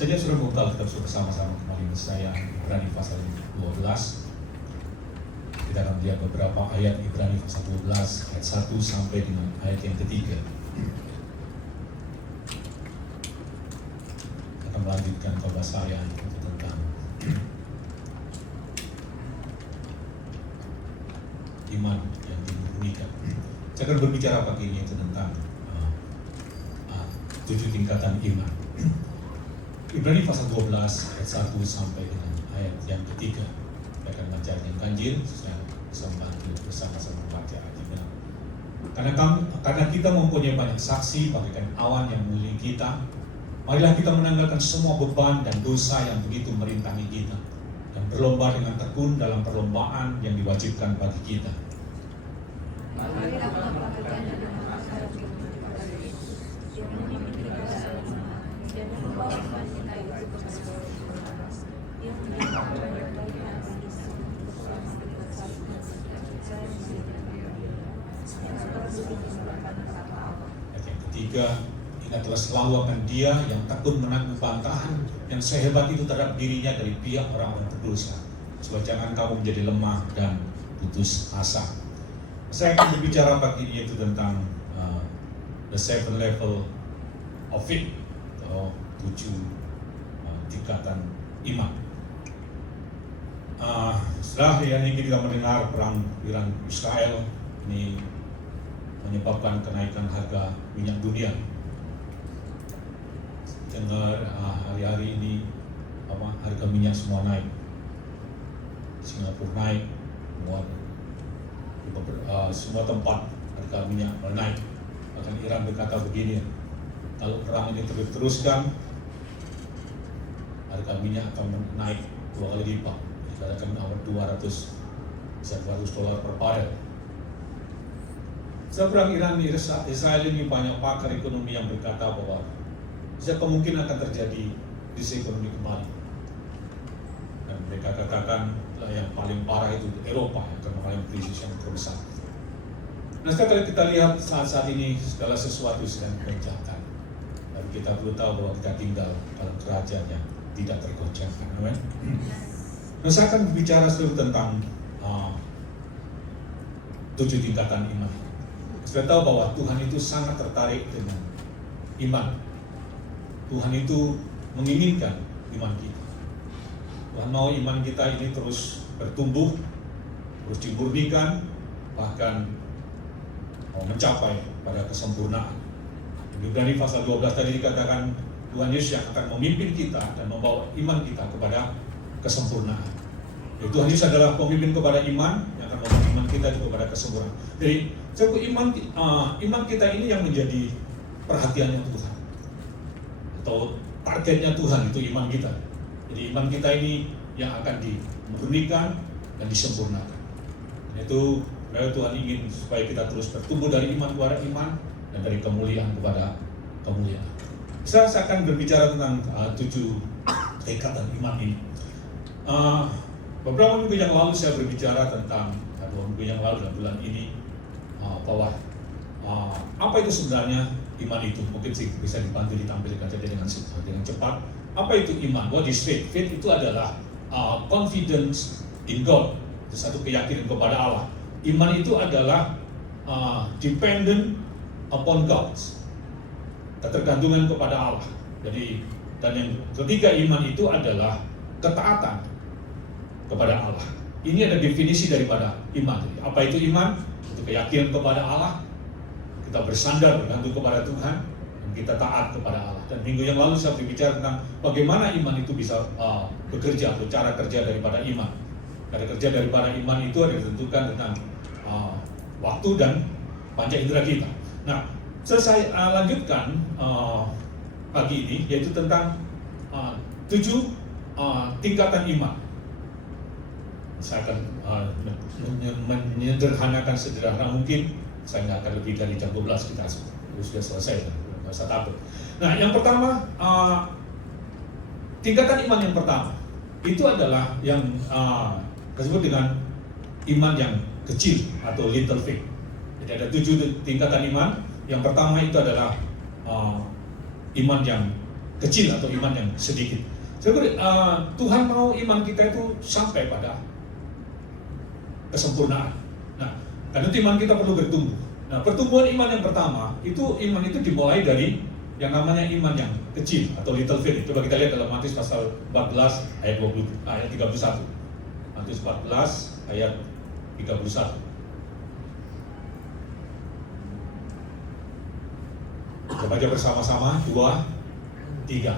Saja sudah membuka kita bersama-sama kembali saya Ibrani pasal 12. Kita akan melihat beberapa ayat Ibrani pasal 12 ayat 1 sampai dengan ayat yang ketiga. Kita akan melanjutkan khotbah saya tentang iman yang dimurnikan. Saya akan berbicara pagi ini tentang 7 tingkatan iman. Ibrani pasal 12 ayat 1 sampai dengan ayat yang ketiga. Saya akan baca yang ganjil, saya bisa membantu bersama-sama membaca ayatnya. Karena kita mempunyai banyak saksi bagaikan awan yang mengelilingi kita, marilah kita menanggalkan semua beban dan dosa yang begitu merintangi kita, dan berlomba dengan tekun dalam perlombaan yang diwajibkan bagi kita. Yang ketiga, ingatlah selalu akan Dia yang takut menanggung bantahan yang sehebat itu terhadap dirinya dari pihak orang-orang berdosa, supaya jangan kamu menjadi lemah dan putus asa. Saya akan berbicara pagi ini itu tentang the 7 level of faith, atau 7 tingkatan iman. Setelah hari ini kita mendengar perang Iran Israel ini menyebabkan kenaikan harga minyak dunia. Dengar hari-hari ini harga minyak semua naik. Singapura naik, semua tempat harga minyak naik. Bahkan Iran berkata begini, kalau perang ini terus-teruskan, harga minyak akan naik 2 kali lipat. Dikatakan $200 per barel. Seberang Iran Israel ini banyak pakar ekonomi yang berkata bahwa bisa kemungkinan akan terjadi krisis ekonomi kembali. Dan mereka katakan yang paling parah itu Eropa yang akan mengalami krisis yang terbesar. Nah, setelah kita lihat saat ini segala sesuatu sedang dikerjakan, dan kita perlu tahu bahwa kita tinggal dalam kerajaan yang tidak tergoncangkan. Amin. Nah, saya akan bicara seluruh tentang 7 tingkatan iman. Kita tahu bahwa Tuhan itu sangat tertarik dengan iman. Tuhan itu menginginkan iman kita. Tuhan mau iman kita ini terus bertumbuh, terus dimurnikan, bahkan mau mencapai pada kesempurnaan. Ibrani pasal 12 tadi dikatakan Tuhan Yesus yang akan memimpin kita dan membawa iman kita kepada kesempurnaan. Tuhan Yesus adalah pemimpin kepada iman yang akan membawa iman kita kepada kesempurnaan. Jadi iman kita ini yang menjadi perhatiannya Tuhan, atau targetnya Tuhan itu iman kita. Jadi iman kita ini yang akan dimurnikan dan disempurnakan. Itu Tuhan ingin supaya kita terus bertumbuh dari iman kepada iman dan dari kemuliaan kepada kemuliaan. Saya akan berbicara tentang 7 tingkatan iman ini. Beberapa minggu yang lalu saya berbicara tentang 2 minggu yang lalu dalam bulan ini bahwa apa itu sebenarnya iman itu. Mungkin sih bisa dibantu ditampilkan saja dengan cepat. Apa itu iman? What is faith? Faith itu adalah confidence in God, itu satu keyakinan kepada Allah. Iman itu adalah dependent upon God, ketergantungan kepada Allah. Jadi, dan yang ketiga iman itu adalah ketaatan kepada Allah. Ini ada definisi daripada iman. Jadi, apa itu iman? Itu keyakinan kepada Allah, kita bersandar bergantung kepada Tuhan, dan kita taat kepada Allah. Dan minggu yang lalu saya berbicara tentang bagaimana iman itu bisa bekerja, atau cara kerja daripada iman. Cara kerja daripada iman itu ada ditentukan tentang waktu dan panca indera kita. Nah, saya lanjutkan pagi ini, yaitu tentang 7 tingkatan iman. Saya akan menyederhanakan sederhana mungkin. Saya nggak akan lebih dari jam 12 kita sudah selesai, nggak usah takut. Nah, yang pertama, tingkatan iman yang pertama itu adalah yang disebut dengan iman yang kecil atau little faith. Jadi ada 7 tingkatan iman. Yang pertama itu adalah iman yang kecil atau iman yang sedikit. Jadi Tuhan mau iman kita itu sampai pada kesempurnaan. Nah, karena itu iman kita perlu bertumbuh. Nah, pertumbuhan iman yang pertama itu iman itu dimulai dari yang namanya iman yang kecil atau little faith. Coba kita lihat dalam Matius pasal 14 ayat 31. Matius 14 ayat 31. Kita baca bersama-sama, 2, 3.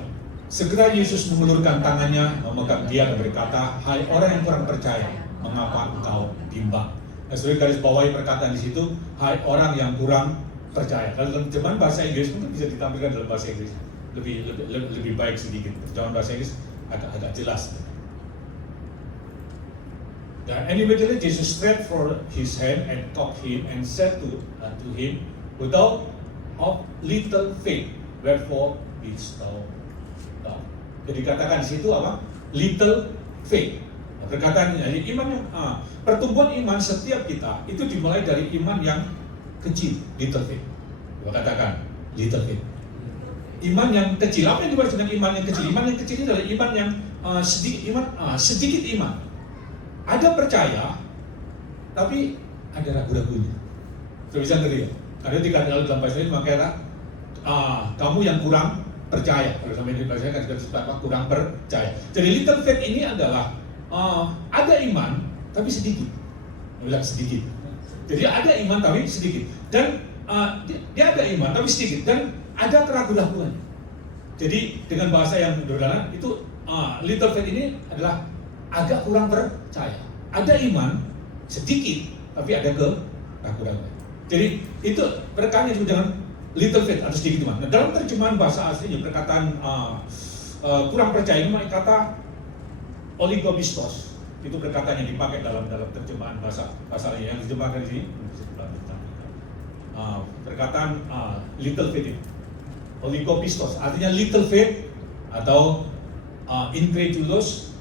Segera Yesus mengulurkan tangannya, memegang dia dan berkata, "Hai orang yang kurang percaya, mengapa engkau bimbang?" Nah, saudara garis bawahi perkataan di situ, "Hai orang yang kurang percaya." Kalau dalam terjemahan bahasa Inggris mungkin bisa ditampilkan dalam bahasa Inggris lebih baik sedikit. Terjemahan bahasa Inggris agak jelas. Dan immediately Jesus stretched forth his hand and caught him and said to him, "Without of little faith, wherefore bist thou down?" Jadi dikatakan di situ apa? Little faith. Perkataan ini, iman yang pertumbuhan iman setiap kita itu dimulai dari iman yang kecil, little faith. Coba katakan little faith. Iman yang kecil. Apa yang dimaksud dengan iman yang kecil? Iman yang kecil ini adalah iman yang sedikit iman. Ada percaya, tapi ada ragu-ragunya. Sudah bisa ngerti ya? Karena dikatakan dalam bahasa ini makanya kamu yang kurang percaya. Kalau sampai di bahasa kan disebut kurang percaya. Jadi little faith ini adalah ada iman tapi sedikit. Bilang sedikit. Jadi ada iman tapi sedikit. Dan dia ada iman tapi sedikit dan ada keraguan-raguan. Jadi dengan bahasa yang sederhana itu little faith ini adalah agak kurang percaya. Ada iman sedikit tapi ada keraguan-raguan. Jadi itu perkataan yang disebut dengan little faith atau sedikit iman. Nah, dalam terjemahan bahasa aslinya perkataan kurang percaya ini kata oligopistos. Itu perkataan yang dipakai dalam terjemahan bahasa yang diterjemahkan di sini. Perkataan little faith, oligopistos, artinya little faith atau incredulous,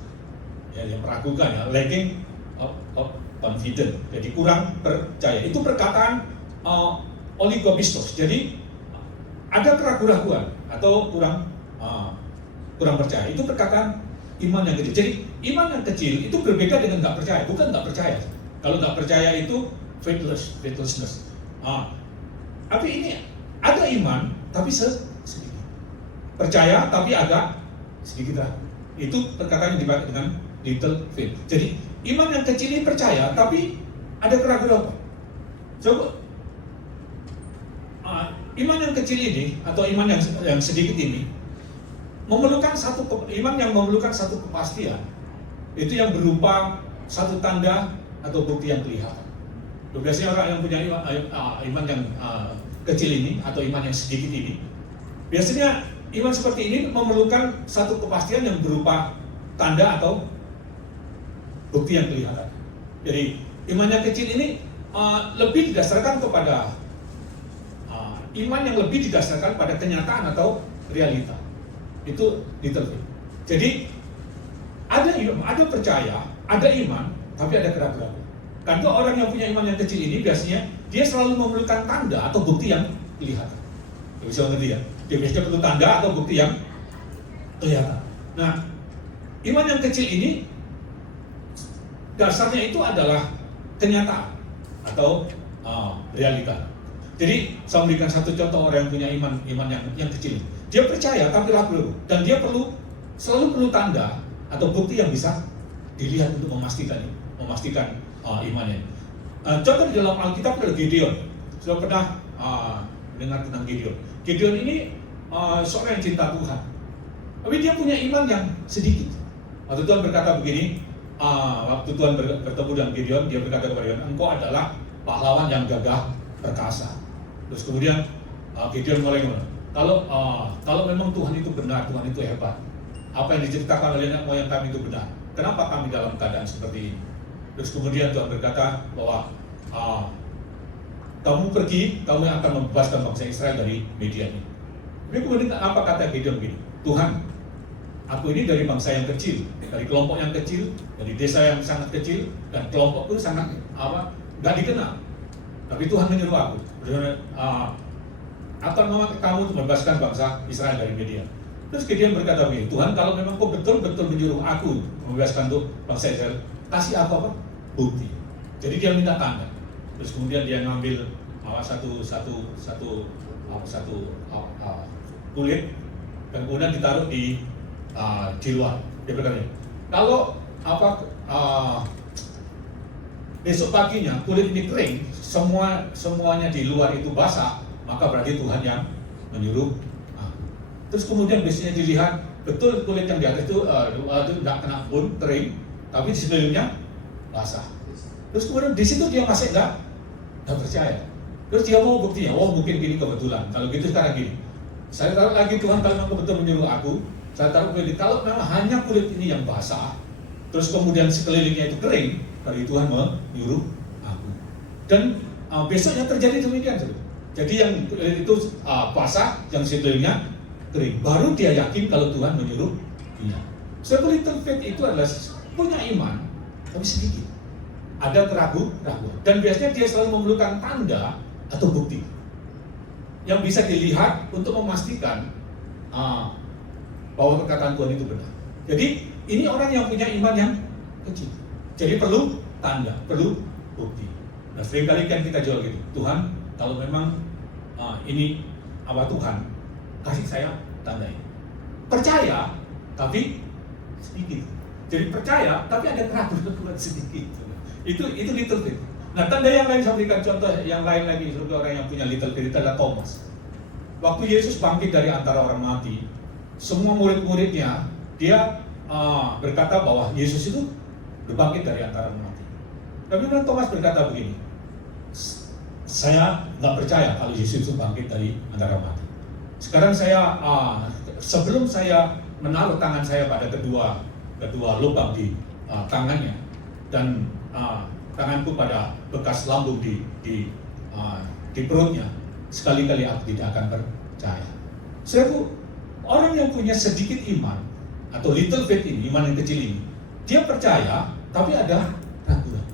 ya, yang meragukan, ya, lacking of confident, jadi kurang percaya. Itu perkataan oligopistos. Jadi ada keraguan-raguan atau kurang percaya. Itu perkataan iman yang kecil. Jadi iman yang kecil itu berbeda dengan nggak percaya. Bukan nggak percaya. Kalau nggak percaya itu faithlessness. Tapi ini ada iman tapi sedikit. Percaya tapi agak sedikit ragu. Itu perkataan yang dipakai dengan little faith. Jadi iman yang kecil ini percaya tapi ada keraguan. Coba iman yang kecil ini atau iman yang sedikit ini memerlukan iman yang memerlukan satu kepastian. Itu yang berupa satu tanda atau bukti yang kelihatan. Biasanya orang yang punya iman yang kecil ini atau iman yang sedikit ini, biasanya iman seperti ini memerlukan satu kepastian yang berupa tanda atau bukti yang kelihatan. Jadi iman yang kecil ini lebih didasarkan kepada iman yang lebih didasarkan pada kenyataan atau realita. Itu little faith. Jadi ada percaya, ada iman, tapi ada keraguan. Karena orang yang punya iman yang kecil ini biasanya dia selalu memerlukan tanda atau bukti yang kelihatan. Bisa ngerti ya? Dia biasanya perlu tanda atau bukti yang kelihatan. Nah, iman yang kecil ini dasarnya itu adalah kenyataan atau realita. Jadi saya memberikan satu contoh orang yang punya iman yang kecil. Dia percaya tapi ragu dan dia selalu perlu tanda atau bukti yang bisa dilihat untuk memastikan imannya. Contoh di dalam Alkitab adalah Gideon. Sudah pernah dengar tentang Gideon. Gideon ini seorang yang cinta Tuhan, tapi dia punya iman yang sedikit. Waktu Tuhan berkata begini, waktu Tuhan bertemu dengan Gideon, dia berkata kepada Gideon, "Engkau adalah pahlawan yang gagah perkasa." Terus kemudian Gideon mulai ngomong, kalau memang Tuhan itu benar, Tuhan itu hebat, apa yang diceritakan oleh nenek moyang kami itu benar, kenapa kami dalam keadaan seperti ini? Terus kemudian Tuhan berkata bahwa kamu pergi, kamu yang akan membebaskan bangsa Israel dari Midian ini. Tapi kemudian apa kata Gideon begini, Tuhan, aku ini dari bangsa yang kecil, dari kelompok yang kecil, dari desa yang sangat kecil, dan kelompok pun sangat nggak dikenal. Tapi Tuhan menyuruh aku, akan memakai kamu untuk membebaskan bangsa Israel dari Midian. Terus Gideon berkata begini, Tuhan kalau memang kau betul-betul menyuruh aku membebaskan untuk bangsa Israel, kasih aku apa? Bukti. Jadi dia minta tanda. Terus kemudian dia ngambil satu kulit dan kemudian ditaruh di luar. Dia berkata, kalau besok paginya kulit ini kering, semuanya di luar itu basah, maka berarti Tuhan yang menyuruh aku. Terus kemudian besoknya dilihat betul kulit yang di atas itu tidak kena bun, kering, tapi di sekelilingnya basah. Terus kemudian di situ dia masih nggak percaya. Terus dia mau buktinya, mungkin gini kebetulan. Kalau gitu sekarang gini, saya taruh lagi Tuhan kalau memang betul menyuruh aku, saya taruh kulit. Kalau memang hanya kulit ini yang basah, terus kemudian sekelilingnya itu kering, dari Tuhan menyuruh aku. Dan besoknya terjadi demikian. Jadi yang kulit itu basah, yang sekelilingnya kering. Baru dia yakin kalau Tuhan menyuruh dia. So little faith itu adalah punya iman, tapi sedikit. Ada keraguan. Dan biasanya dia selalu memerlukan tanda atau bukti yang bisa dilihat untuk memastikan bahwa perkataan Tuhan itu benar. Jadi ini orang yang punya iman yang kecil. Jadi perlu tanda, perlu bukti. Nah seringkali kan kita jual gitu, Tuhan kalau memang ini apa Tuhan, kasih saya tanda ini. Percaya, tapi sedikit. Jadi percaya, tapi ada keraguan sedikit. Itu little faith. Nah tanda yang lain, saya berikan contoh yang lain lagi, sebagai orang yang punya little faith adalah Thomas. Waktu Yesus bangkit dari antara orang mati, semua murid-muridnya, dia berkata bahwa Yesus itu bangkit dari antara orang mati. Tapi Thomas berkata begini, saya nggak percaya kalau Yesus itu bangkit dari antara mati. Sekarang saya, sebelum saya menaruh tangan saya pada kedua lubang di tangannya, dan tanganku pada bekas lambung di perutnya, sekali-kali aku tidak akan percaya. Orang yang punya sedikit iman atau little faith ini, iman yang kecil ini, dia percaya tapi ada raguan.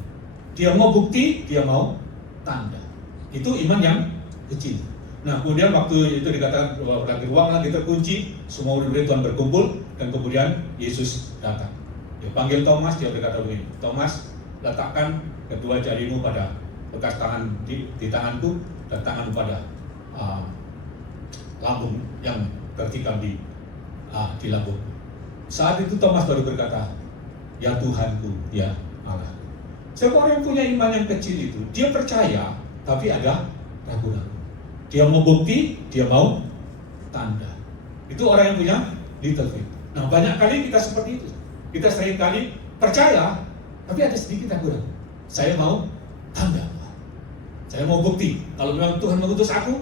Dia mau bukti, dia mau tanda. Itu iman yang kecil. Nah kemudian waktu itu dikatakan bahwa ruang lagi terkunci, semua murid Tuhan berkumpul, dan kemudian Yesus datang. Dia panggil Thomas, dia berkata begini, Thomas, letakkan kedua jarimu pada bekas tangan di tanganku, dan tangan pada lambung yang tertikam di lambung. Saat itu Thomas baru berkata, ya Tuhanku, ya Allah. Siapa orang yang punya iman yang kecil itu, dia percaya tapi ada ragu-ragu. Dia mau bukti, dia mau tanda. Itu orang yang punya little faith. Nah banyak kali kita seperti itu. Kita sering kali percaya tapi ada sedikit ragu-ragu. Saya mau tanda, saya mau bukti. Kalau memang Tuhan mengutus aku,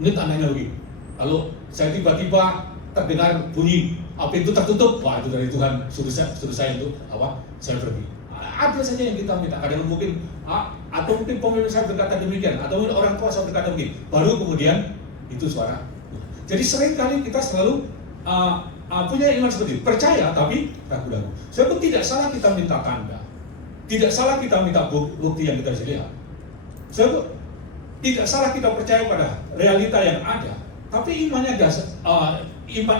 ini tandanya begini. Kalau saya tiba-tiba terdengar bunyi pintu tertutup, wah itu dari Tuhan suruh saya untuk saya pergi. Ada saja yang kita minta. Kadang mungkin atau mungkin pemimpin saya berkata demikian, atau mungkin orang tua saya berkata begini. Baru kemudian itu suara. Jadi seringkali kita selalu punya iman seperti itu, percaya tapi ragu-ragu. Sebab tidak salah kita minta tanda, tidak salah kita minta bukti yang kita bisa lihat. Sebab tidak salah kita percaya pada realita yang ada, tapi iman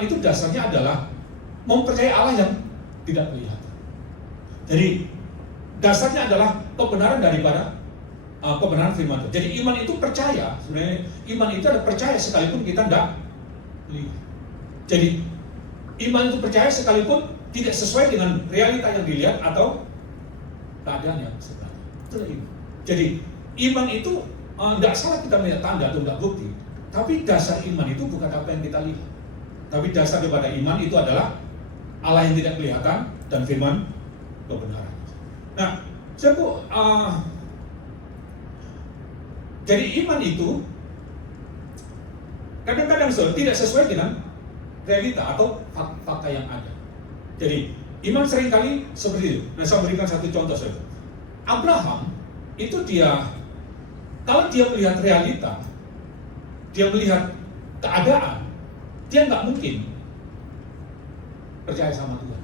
itu dasarnya adalah mempercayai Allah yang tidak kelihatan. Jadi dasarnya adalah kebenaran daripada kebenaran firman Tuhan. Jadi iman itu percaya, sebenarnya iman itu adalah percaya sekalipun kita tidak lihat. Jadi iman itu percaya sekalipun tidak sesuai dengan realita yang dilihat atau keadaan yang sebenarnya. Itulah iman. Jadi iman itu tidak salah kita melihat tanda atau tidak bukti, tapi dasar iman itu bukan apa yang kita lihat. Tapi dasar daripada iman itu adalah Allah yang tidak kelihatan dan firman kebenaran. Nah, jadi iman itu kadang-kadang tidak sesuai dengan realita atau fakta yang ada. Jadi iman seringkali seperti itu. Nah, saya berikan satu contoh saja. Abraham itu kalau dia melihat realita, dia melihat keadaan, dia nggak mungkin percaya sama Tuhan.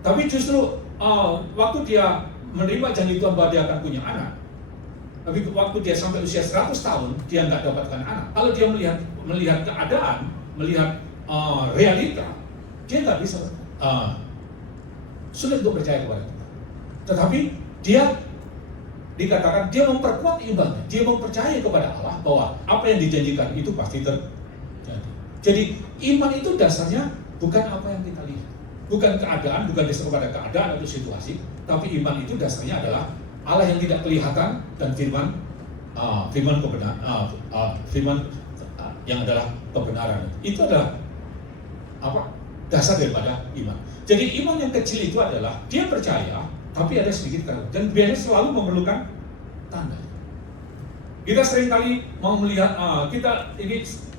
Tapi justru waktu dia menerima janji Tuhan bahwa dia akan punya anak, tapi waktu dia sampai usia 100 tahun dia nggak dapatkan anak. Kalau dia melihat keadaan, melihat realita, dia nggak bisa sulit untuk percaya kepada Tuhan. Tetapi dia dikatakan dia memperkuat imannya, dia mempercayai kepada Allah bahwa apa yang dijanjikan itu pasti terjadi. Jadi iman itu dasarnya bukan apa yang kita lihat, bukan keadaan, bukan dasar kepada keadaan atau situasi, tapi iman itu dasarnya adalah Allah yang tidak kelihatan dan firman kebenaran, firman yang adalah kebenaran. Itu adalah dasar daripada iman. Jadi iman yang kecil itu adalah dia percaya, tapi ada sedikit keraguan, dan biasanya selalu memerlukan tanda. Kita seringkali mau melihat,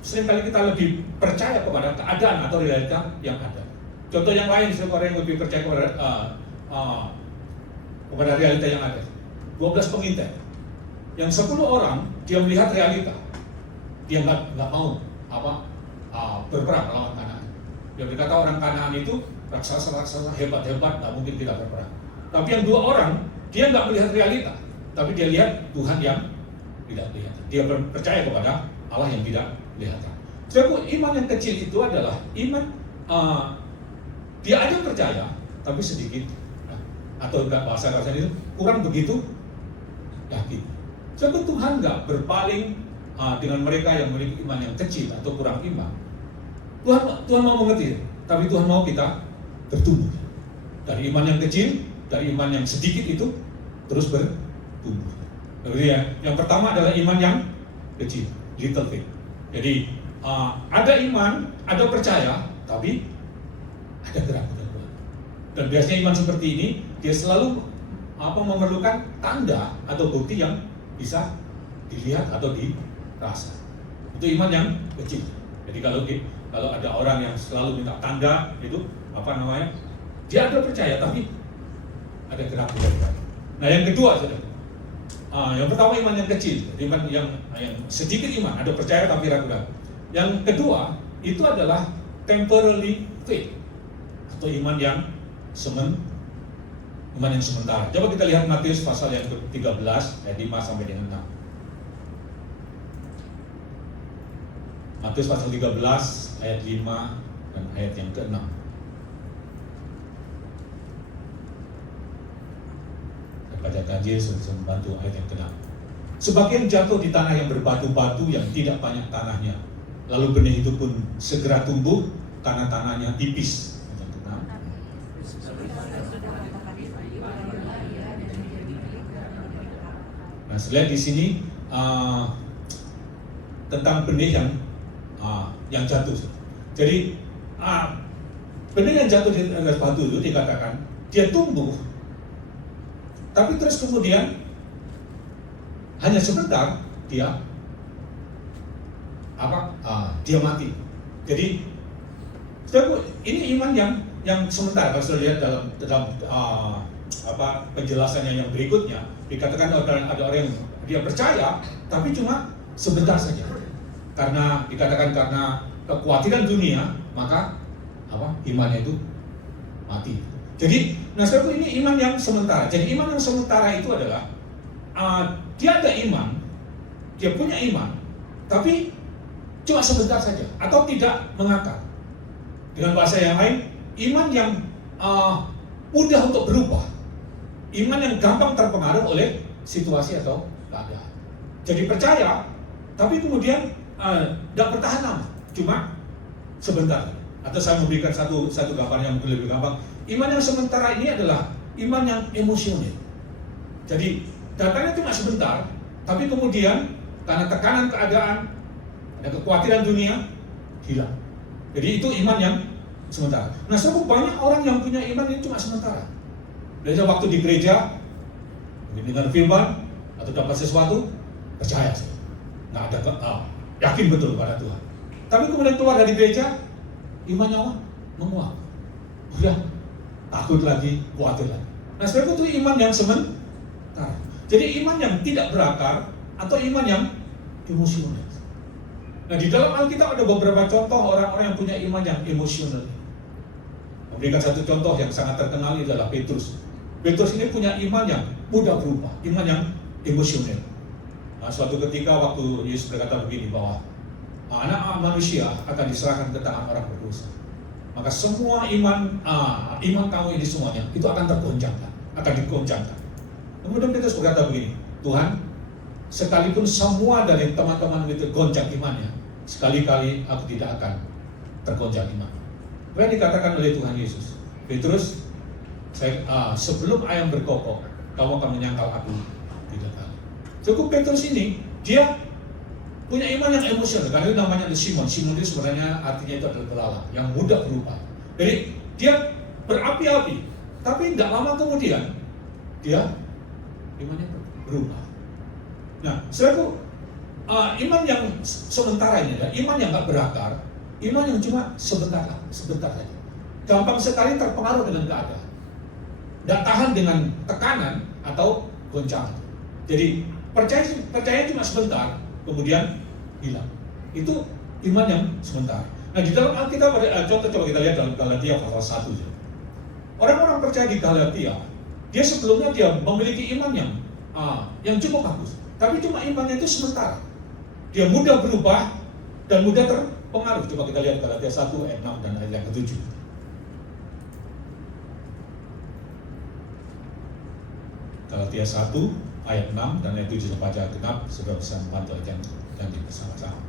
seringkali kita lebih percaya kepada keadaan atau realita yang ada. Contoh yang lain, orang yang lebih percaya kepada realita yang ada. 12 pengintai, yang 10 orang dia melihat realita, dia nggak mau berperang melawan Kanaan. Dia berkata orang Kanaan itu raksasa hebat-hebat, nggak mungkin kita berperang. Tapi yang 2 orang dia nggak melihat realita, tapi dia lihat Tuhan yang tidak kelihatan. Dia percaya kepada Allah yang tidak kelihatan. Jadi iman yang kecil itu adalah iman dia ada percaya tapi sedikit, atau bahasa itu kurang begitu yakin. Jadi Tuhan nggak berpaling dengan mereka yang memiliki iman yang kecil atau kurang iman. Tuhan mau mengerti, tapi Tuhan mau kita bertumbuh dari iman yang kecil, dari iman yang sedikit itu terus bertumbuh. Jadi yang pertama adalah iman yang kecil, little faith. Jadi ada iman, ada percaya, tapi ada keraguan. Dan biasanya iman seperti ini dia selalu memerlukan tanda atau bukti yang bisa dilihat atau dirasa. Itu iman yang kecil. Jadi kalau ada orang yang selalu minta tanda, itu dia ada percaya tapi ada keraguan. Nah yang kedua, yang pertama iman yang kecil, iman yang sedikit iman, ada percaya tapi ragu-ragu. Yang kedua itu adalah temporary faith atau iman yang sementara. Coba kita lihat Matius pasal yang ke-13 ayat 5 sampai dengan 6. Matius pasal 13 ayat 5 dan ayat yang ke-6. Baca kaji sebelum membantu ayat yang ke-6. Sebagian jatuh di tanah yang berbatu-batu yang tidak banyak tanahnya, lalu benih itu pun segera tumbuh karena tanahnya tipis. Nah, lihat di sini tentang benih yang jatuh. Jadi benih yang jatuh di atas batu itu dikatakan dia tumbuh, tapi terus kemudian hanya sebentar dia mati. Jadi ini iman yang sementara. Kalau sudah lihat dalam penjelasannya yang berikutnya, dikatakan ada orang yang dia percaya tapi cuma sebentar saja. Karena dikatakan karena kekhawatiran dunia, maka imannya itu mati. Jadi, ini iman yang sementara. Jadi iman yang sementara itu adalah dia ada iman, dia punya iman, tapi cuma sebentar saja atau tidak mengakar. Dengan bahasa yang lain, iman yang mudah untuk berubah, iman yang gampang terpengaruh oleh situasi atau keadaan. Jadi percaya, tapi kemudian tidak bertahan lama, cuma sebentar. Atau saya memberikan satu gambaran yang lebih gampang. Iman yang sementara ini adalah iman yang emosional. Jadi datangnya cuma sebentar, tapi kemudian karena tekanan keadaan, ada kekhawatiran dunia, hilang. Jadi itu iman yang sementara. Nah, banyak orang yang punya iman ini cuma sementara. Biasanya waktu di gereja, dengan firman atau dapat sesuatu, percaya sih, nggak ada yakin betul pada Tuhan. Tapi kemudian keluar dari gereja, imannya menguap, udah takut lagi, khawatir lagi. Nah, sebenarnya itu iman yang sementara. Jadi iman yang tidak berakar atau iman yang emosional. Nah, di dalam Alkitab ada beberapa contoh orang-orang yang punya iman yang emosional. Memberikan satu contoh yang sangat terkenal adalah Petrus. Petrus ini punya iman yang mudah berubah, iman yang emosional. Nah, suatu ketika waktu Yesus berkata begini bahwa anak manusia akan diserahkan ke tangan orang berdosa. Maka semua iman kamu ini semuanya itu akan tergoncangkan, akan digoncangkan. Kemudian Petrus berkata begini, Tuhan, sekalipun semua dari teman-teman itu goncang imannya, sekali-kali aku tidak akan tergoncang iman. Kemudian dikatakan oleh Tuhan Yesus, Petrus, sebelum ayam berkokok, kamu akan menyangkal aku 3 kali. Cukup Petrus ini, dia punya iman yang emosional, karena itu namanya Simon. Simon itu sebenarnya artinya itu adalah belalang, yang mudah berubah. Jadi dia berapi-api, tapi tidak lama kemudian dia imannya berubah. Nah, saudaraku, iman yang sementara ini adalah iman yang nggak berakar, iman yang cuma sebentar saja. Gampang sekali terpengaruh dengan keadaan, tidak tahan dengan tekanan atau goncangan. Jadi percaya cuma sebentar, kemudian hilang. Itu iman yang sementara. Nah, di dalam Alkitab ada contoh, coba kita lihat dalam Galatia pasal 1. Orang-orang percaya di Galatia, dia sebelumnya dia memiliki iman yang cukup bagus, tapi cuma imannya itu sementara. Dia mudah berubah dan mudah terpengaruh. Coba kita lihat Galatia 1 ayat 6 dan ayat yang ke-7. Galatia 1 ayat 6 dan ayat 7 baca genap, sudah bisa membantu aja dan bersama-sama.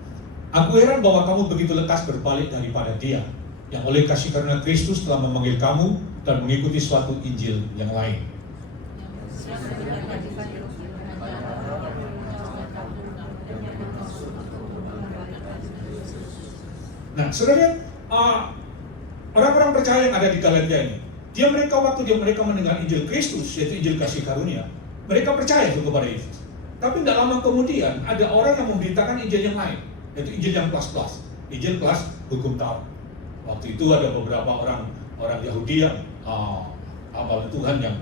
Aku heran bahwa kamu begitu lekas berbalik daripada Dia yang oleh kasih karunia Kristus telah memanggil kamu dan mengikuti suatu Injil yang lain. Nah, saudara, orang-orang percaya yang ada di Galatia ini, waktu mereka mendengar Injil Kristus, yaitu Injil kasih karunia, mereka percaya kepada Yesus. Tapi tidak lama kemudian ada orang yang memberitakan Injil yang lain, yaitu Injil yang plus, Injil plus hukum Taurat. Waktu itu ada beberapa orang Yahudi yang hamba Tuhan yang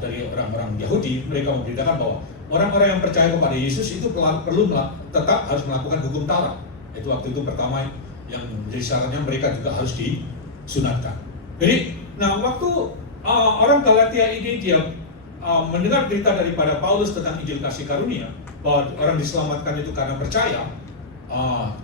dari orang-orang Yahudi, mereka memberitakan bahwa orang-orang yang percaya kepada Yesus itu perlu tetap harus melakukan hukum Taurat. Itu waktu itu pertama yang menjadi syaratnya mereka juga harus disunatkan. Jadi, nah waktu orang Galatia ini dia mendengar berita daripada Paulus tentang Injil kasih karunia, bahwa orang diselamatkan itu karena percaya,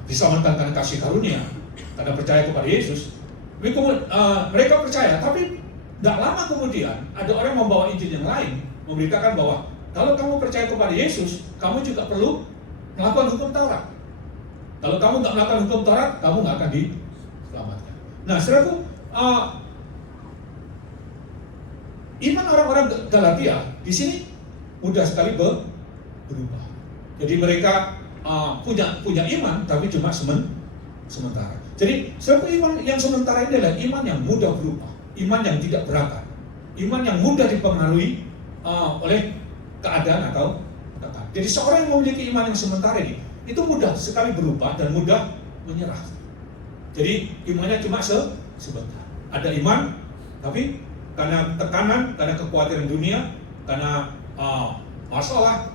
diselamatkan karena kasih karunia, karena percaya kepada Yesus. Mereka percaya, tapi tidak lama kemudian ada orang membawa Injil yang lain, memberitakan bahwa kalau kamu percaya kepada Yesus, kamu juga perlu melakukan hukum Taurat. Kalau kamu nggak melakukan hukum Taurat, kamu nggak akan diselamatkan. Nah, saudaraku, iman orang-orang Galatia di sini mudah sekali berubah. Jadi mereka punya iman, tapi cuma sementara. Jadi suatu iman yang sementara ini adalah iman yang mudah berubah, iman yang tidak berakar, iman yang mudah dipengaruhi oleh keadaan atau tekanan. Jadi seorang yang memiliki iman yang sementara ini, itu mudah sekali berubah dan mudah menyerah. Jadi imannya cuma sebentar. Ada iman, tapi karena tekanan, karena kekhawatiran dunia, karena masalah,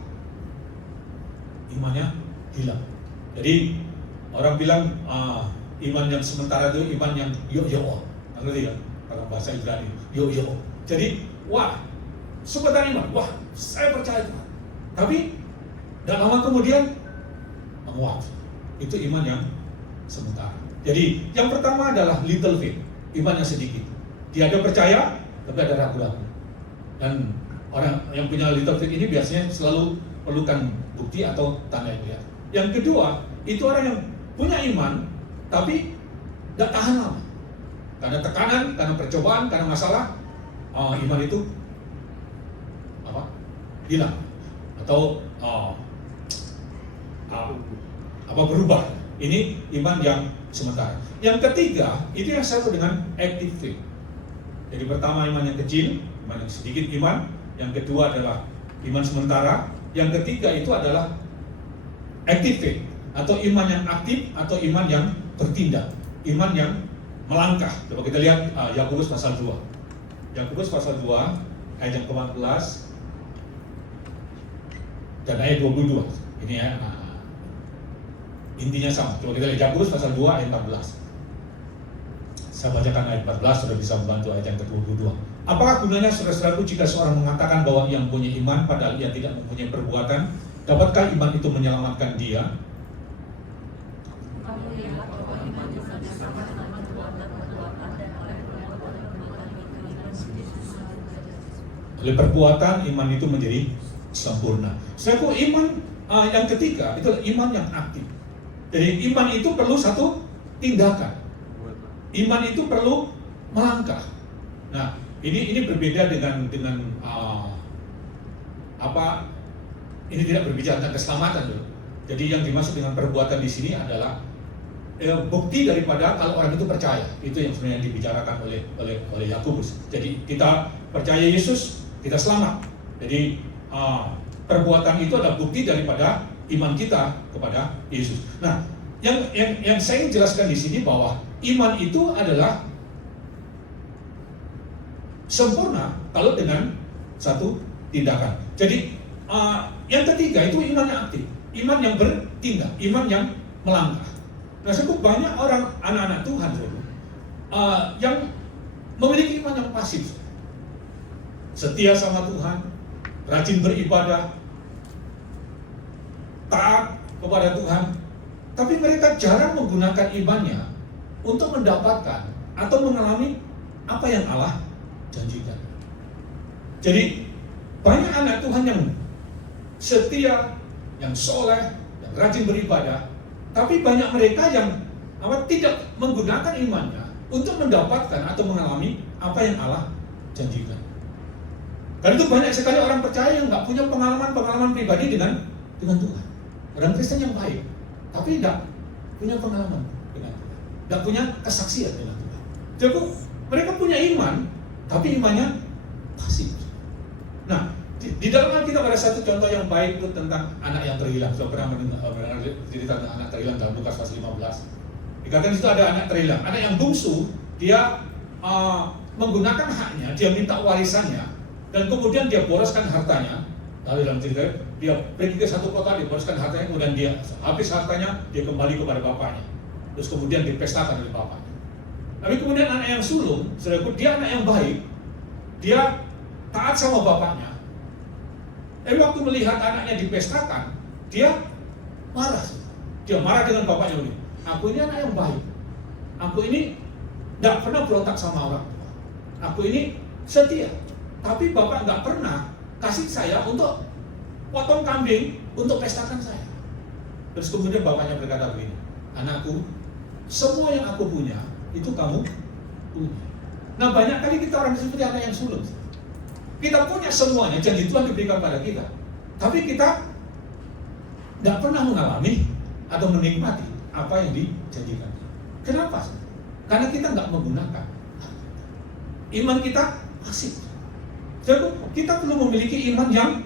imannya hilang. Jadi orang bilang iman yang sementara itu iman yang yo-yo, ngerti ya? Kalau bahasa Ibrani, yo-yo. Jadi wah, sebentar iman, wah saya percaya Tuhan. Tapi tidak lama kemudian menguap. Itu iman yang sementara. Jadi yang pertama adalah little faith, iman yang sedikit. Dia ada percaya, tapi ada ragu-ragu. Dan orang yang punya little faith ini biasanya selalu perlukan bukti atau tanda yang lihat. Yang kedua, itu orang yang punya iman, tapi tidak tahan lama. Karena tekanan, karena percobaan, karena masalah, iman itu hilang atau berubah. Ini iman yang sementara. Yang ketiga, itu yang disebut dengan active faith. Jadi pertama iman yang kecil, iman yang sedikit iman. Yang kedua adalah iman sementara. Yang ketiga itu adalah active faith, atau iman yang aktif, atau iman yang bertindak, iman yang melangkah. Coba kita lihat Yakobus pasal 2. Yakobus pasal 2 ayat yang ke-14 dan ayat 22. Ini ya, intinya sama. Coba kita lihat Yakobus pasal 2 ayat 14. Saya bacakan ayat 14, sudah bisa membantu ayat yang ke-22. Apakah gunanya saudara-saudaraku jika seorang mengatakan bahwa ia mempunyai iman padahal ia tidak mempunyai perbuatan? Dapatkah iman itu menyelamatkan dia? Oleh perbuatan iman itu menjadi sempurna. Saudaraku, iman yang ketiga itu iman yang aktif. Jadi iman itu perlu satu tindakan. Iman itu perlu melangkah. Nah, ini berbeda dengan ini tidak berbicara tentang keselamatan dulu. Jadi yang dimaksud dengan perbuatan di sini adalah bukti daripada kalau orang itu percaya. Itu yang sebenarnya dibicarakan oleh Yakobus. Jadi kita percaya Yesus, kita selamat. Jadi perbuatan itu adalah bukti daripada iman kita kepada Yesus. Nah, yang saya jelaskan di sini bahwa iman itu adalah sempurna kalau dengan satu tindakan. Jadi yang ketiga itu iman yang aktif, iman yang bertindak, iman yang melangkah. Nah, cukup banyak orang anak-anak Tuhan yang memiliki iman yang pasif, setia sama Tuhan, rajin beribadah, taat kepada Tuhan, tapi mereka jarang menggunakan imannya untuk mendapatkan atau mengalami apa yang Allah janjikan. Jadi banyak anak Tuhan yang setia, yang soleh, yang rajin beribadah, tapi banyak mereka yang tidak menggunakan imannya untuk mendapatkan atau mengalami apa yang Allah janjikan. Karena itu banyak sekali orang percaya yang nggak punya pengalaman pribadi dengan Tuhan. Orang Kristen yang baik, tapi tidak punya pengalaman dengan Tuhan, tidak punya kesaksian dengan Tuhan. Jadi mereka punya iman, tapi imannya pasif. Nah, di dalam Alkitab ada satu contoh yang baik itu tentang anak yang terhilang. Saya pernah mendengar cerita tentang anak terhilang dalam Lukas pasal 15. Dikatakan di situ ada anak terhilang, anak yang bungsu, dia menggunakan haknya, dia minta warisannya, dan kemudian dia boroskan hartanya. Lalu dalam cerita dia pergi ke satu kota, dia boroskan hartanya, kemudian dia habis hartanya, dia kembali kepada bapaknya. Terus kemudian dipestakan oleh bapaknya. Tapi kemudian anak yang sulung, saudaraku, dia anak yang baik, dia taat sama bapaknya. Waktu melihat anaknya dipestakan, dia marah. Dia marah dengan bapaknya begini, aku ini anak yang baik, aku ini tidak pernah berontak sama orang tua, aku ini setia, tapi bapak nggak pernah kasih saya untuk potong kambing untuk pestakan saya. Terus kemudian bapaknya berkata begini, anakku, semua yang aku punya itu kamu punya. Nah, banyak kali kita orang seperti anak yang sulung. Kita punya semuanya, janji Tuhan diberikan pada kita, tapi kita tidak pernah mengalami atau menikmati apa yang dijanjikan. Kenapa? Karena kita nggak menggunakan. Iman kita pasif. Jadi kita perlu memiliki iman yang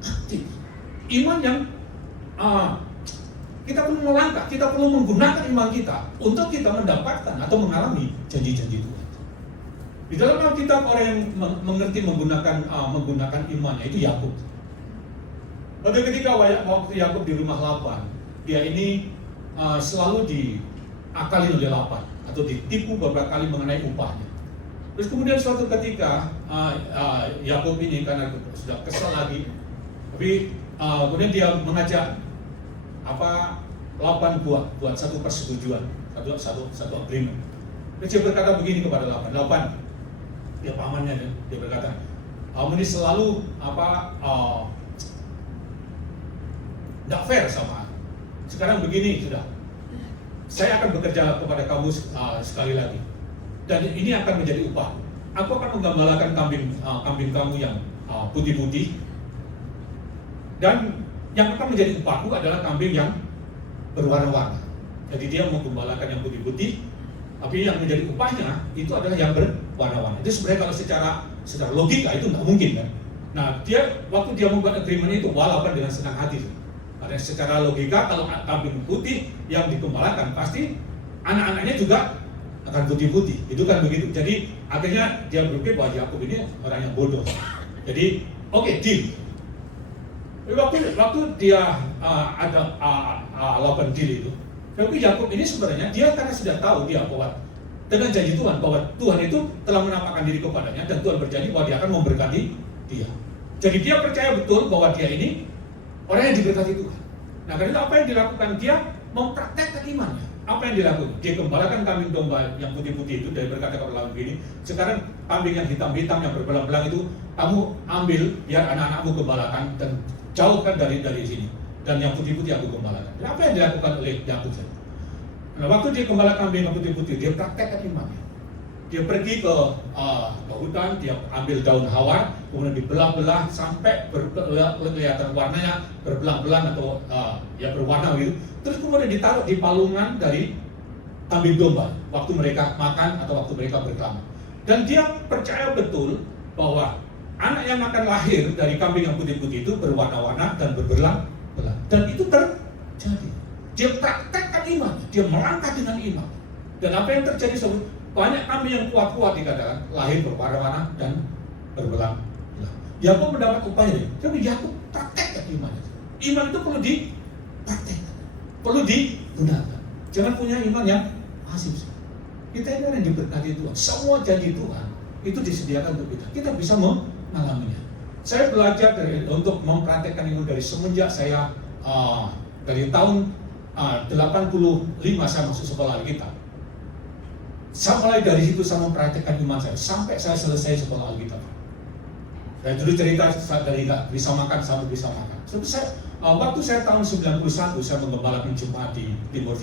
aktif, iman yang kita perlu melangkah, kita perlu menggunakan iman kita untuk kita mendapatkan atau mengalami janji-janji Tuhan. Di dalam Alkitab orang yang mengerti menggunakan imannya itu Yakub. Pada ketika waktu Yakub di rumah Laban, dia ini selalu diakali oleh Laban atau ditipu beberapa kali mengenai upahnya. Terus kemudian suatu ketika Yakub ini karena sudah kesal lagi, tapi kemudian dia mengajak Laban buat satu persetujuan, satu agreement. Terus dia berkata begini kepada Laban, dia pamannya, dia berkata, kamu ini selalu tidak fair sama aku. Sekarang begini sudah, saya akan bekerja kepada kamu sekali lagi, dan ini akan menjadi upah. Aku akan menggembalakan kambing kamu yang putih-putih, dan yang akan menjadi upahku adalah kambing yang berwarna-warna. Jadi dia mau gembalakan yang putih-putih, tapi yang menjadi upahnya itu adalah yang berwarna-warna. Itu sebenarnya kalau secara logika itu nggak mungkin kan. Nah, waktu dia membuat agreement itu walaupun dengan senang hati. Karena secara logika kalau kambing putih yang digembalakan pasti anak-anaknya juga akan putih-putih. Itu kan begitu. Jadi akhirnya dia berpikir bahwa Yakub ini orang yang bodoh. Jadi oke, deal. Waktu dia ada Laban deal itu, tapi Yakub ini sebenarnya dia karena sudah tahu dia bahwa dengan janji Tuhan bahwa Tuhan itu telah menampakkan diri kepadanya dan Tuhan berjanji bahwa dia akan memberkati dia. Jadi dia percaya betul bahwa dia ini orang yang diberkati Tuhan. Nah, karena itu apa yang dilakukan? Dia mempraktekkan imannya. apa yang dilakukan? Dia gembalakan kambing domba yang putih-putih itu, dari berkata kepada kambing begini, sekarang kambing yang hitam-hitam yang berbelang-belang itu kamu ambil, biar anak-anakmu gembalakan dan jauhkan dari sini. Dan yang putih-putih aku gembalakan. Dan apa yang dilakukan oleh Yakub? Nah, waktu dia gembala kambing yang putih-putih, dia praktekkan imannya. Dia pergi ke hutan, dia ambil daun hawar, kemudian dibelah-belah sampai kelihatan warnanya berbelang-belang atau ya berwarna gitu. Terus kemudian ditaruh di palungan dari kambing domba waktu mereka makan atau waktu mereka berkelana. Dan dia percaya betul bahwa anak yang akan lahir dari kambing yang putih-putih itu berwarna-warna dan berbelang-belang. Dan itu terjadi. Dia praktekkan iman, dia melangkah dengan iman. Dan apa yang terjadi sebelum banyak kambing yang kuat-kuat dikatakan lahir berwarna-warna dan berbelang-belang. Yakub mendapat upaya, tapi Yakub praktekkan imannya. Iman itu perlu dipraktekkan, perlu digunakan. Jangan punya iman yang pasif. Kita ini orang yang diberkati Tuhan. Semua janji Tuhan itu disediakan untuk kita. Kita bisa mengalaminya. Saya belajar untuk mempraktekkan iman dari semenjak saya dari tahun 85 saya masuk sekolah Alkitab. Saya mulai dari situ saya mempraktekkan iman saya sampai saya selesai sekolah Alkitab. Saya dulu cerita dari nggak bisa makan sampai bisa makan. Waktu saya tahun 91 saya menggembalakan jemaat di Timur.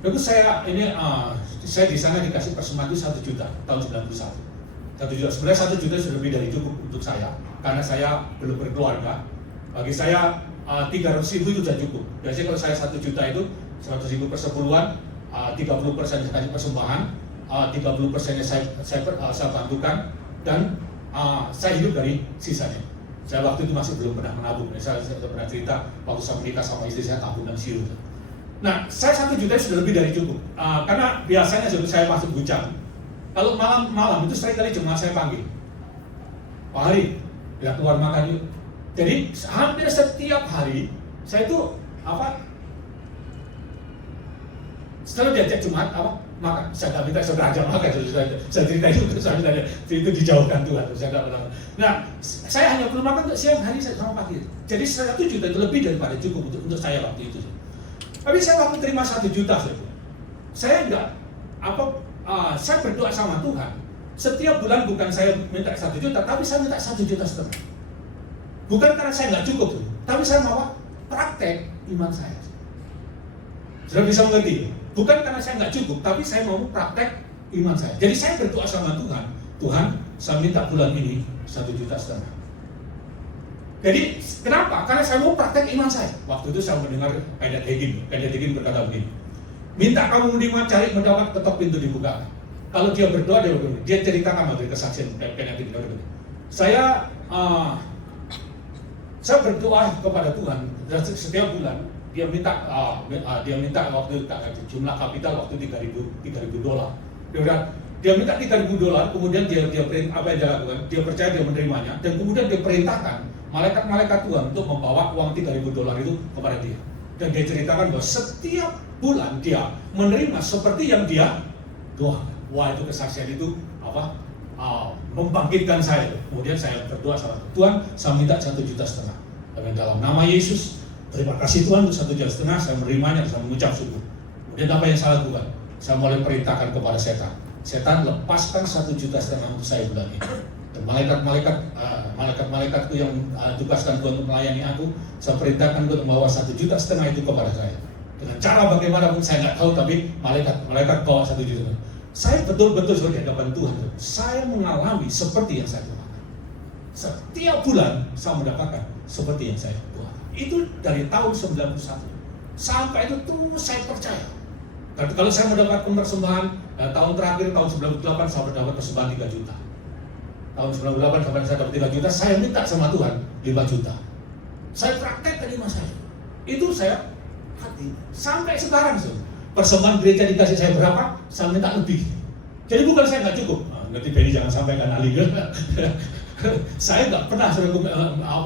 Lalu saya di sana dikasih persembahan itu 1 juta tahun 91. 1 juta. Sebenarnya 1 juta sudah lebih dari cukup untuk saya karena saya belum berkeluarga. Bagi saya 300.000 itu sudah cukup. Biasanya kalau saya 1 juta itu 100.000 persepuluhan, 30% saya kasih persembahan, 30% saya bantukan, dan saya hidup dari sisanya. Saya waktu itu masih belum pernah menabung. Saya pernah cerita waktu saya menikah sama istri saya tabung dan siur. Nah, saya 1 juta sudah lebih dari cukup. Karena biasanya sebelum saya masuk bujang, kalau malam itu sering kali jemaat saya panggil, Pak Hari, kita keluar makan yuk. Jadi hampir setiap hari saya itu setelah diajak jemaat makan, saya nggak minta seberajam makan, saya cerita itu, itu dijauhkan Tuhan, saya nggak pernah. Nah, saya hanya perlu makan untuk siang hari sama pagi. Jadi 1 juta itu lebih daripada cukup untuk saya waktu itu. Tapi saya waktu terima 1 juta, saya nggak saya berdoa sama Tuhan. Setiap bulan bukan saya minta 1 juta, tapi saya minta 1,5 juta. Bukan karena saya nggak cukup, tapi saya mau praktek iman saya. Sudah bisa mengerti? Bukan karena saya nggak cukup, tapi saya mau praktek iman saya. Jadi saya berdoa sama Tuhan, Tuhan, saya minta bulan ini 1,5 juta. Jadi kenapa? Karena saya mau praktek iman saya. Waktu itu saya mendengar Pendeta Hagin berkata begini, minta kamu mencari mendapat, ketok pintu dibuka. Kalau dia berdoa, dia ceritakan dari kesaksian Pendeta Hagin. Saya berdoa kepada Tuhan dan setiap bulan dia minta waktu jumlah kapital waktu $3.000. Dia minta $3.000, kemudian dia apa yang dia lakukan? Dia percaya dia menerimanya dan kemudian dia perintahkan malaikat-malaikat Tuhan untuk membawa uang $3.000 itu kepada dia. Dan dia ceritakan bahwa setiap bulan dia menerima seperti yang dia doakan. Wah, itu kesaksian itu membangkitkan saya. Kemudian saya berdoa sama Tuhan, saya minta 1,5 juta. Dan dalam nama Yesus, terima kasih Tuhan untuk 1,5 juta, saya menerimanya, saya mengucap syukur. Kemudian apa yang saya lakukan? Saya mulai perintahkan kepada setan, lepaskan 1,5 juta untuk saya bulan ini. Dan malaikat-malaikatku yang tugaskan Tuhan untuk melayani aku, saya perintahkan untuk membawa 1,5 juta itu kepada saya. Dengan cara bagaimanapun saya nggak tahu, tapi malaikat bawa 1 juta. Saya betul-betul sudah di hadapan Tuhan. Saya mengalami seperti yang saya doakan. Setiap bulan saya mendapatkan seperti yang saya doakan. Itu dari tahun 91 sampai itu terus saya percaya. Dan kalau saya mendapatkan persembahan tahun terakhir tahun 98 saya mendapat persembahan 3 juta. Tahun 98 sampai saya dapat 3 juta, saya minta sama Tuhan 5 juta. Saya praktekkan iman saya. Itu saya hati sampai sekarang. Persembahan gereja dikasih saya berapa, saya minta lebih. Jadi bukan saya nggak cukup. Nanti Benny jangan sampaikan ahli. Saya nggak pernah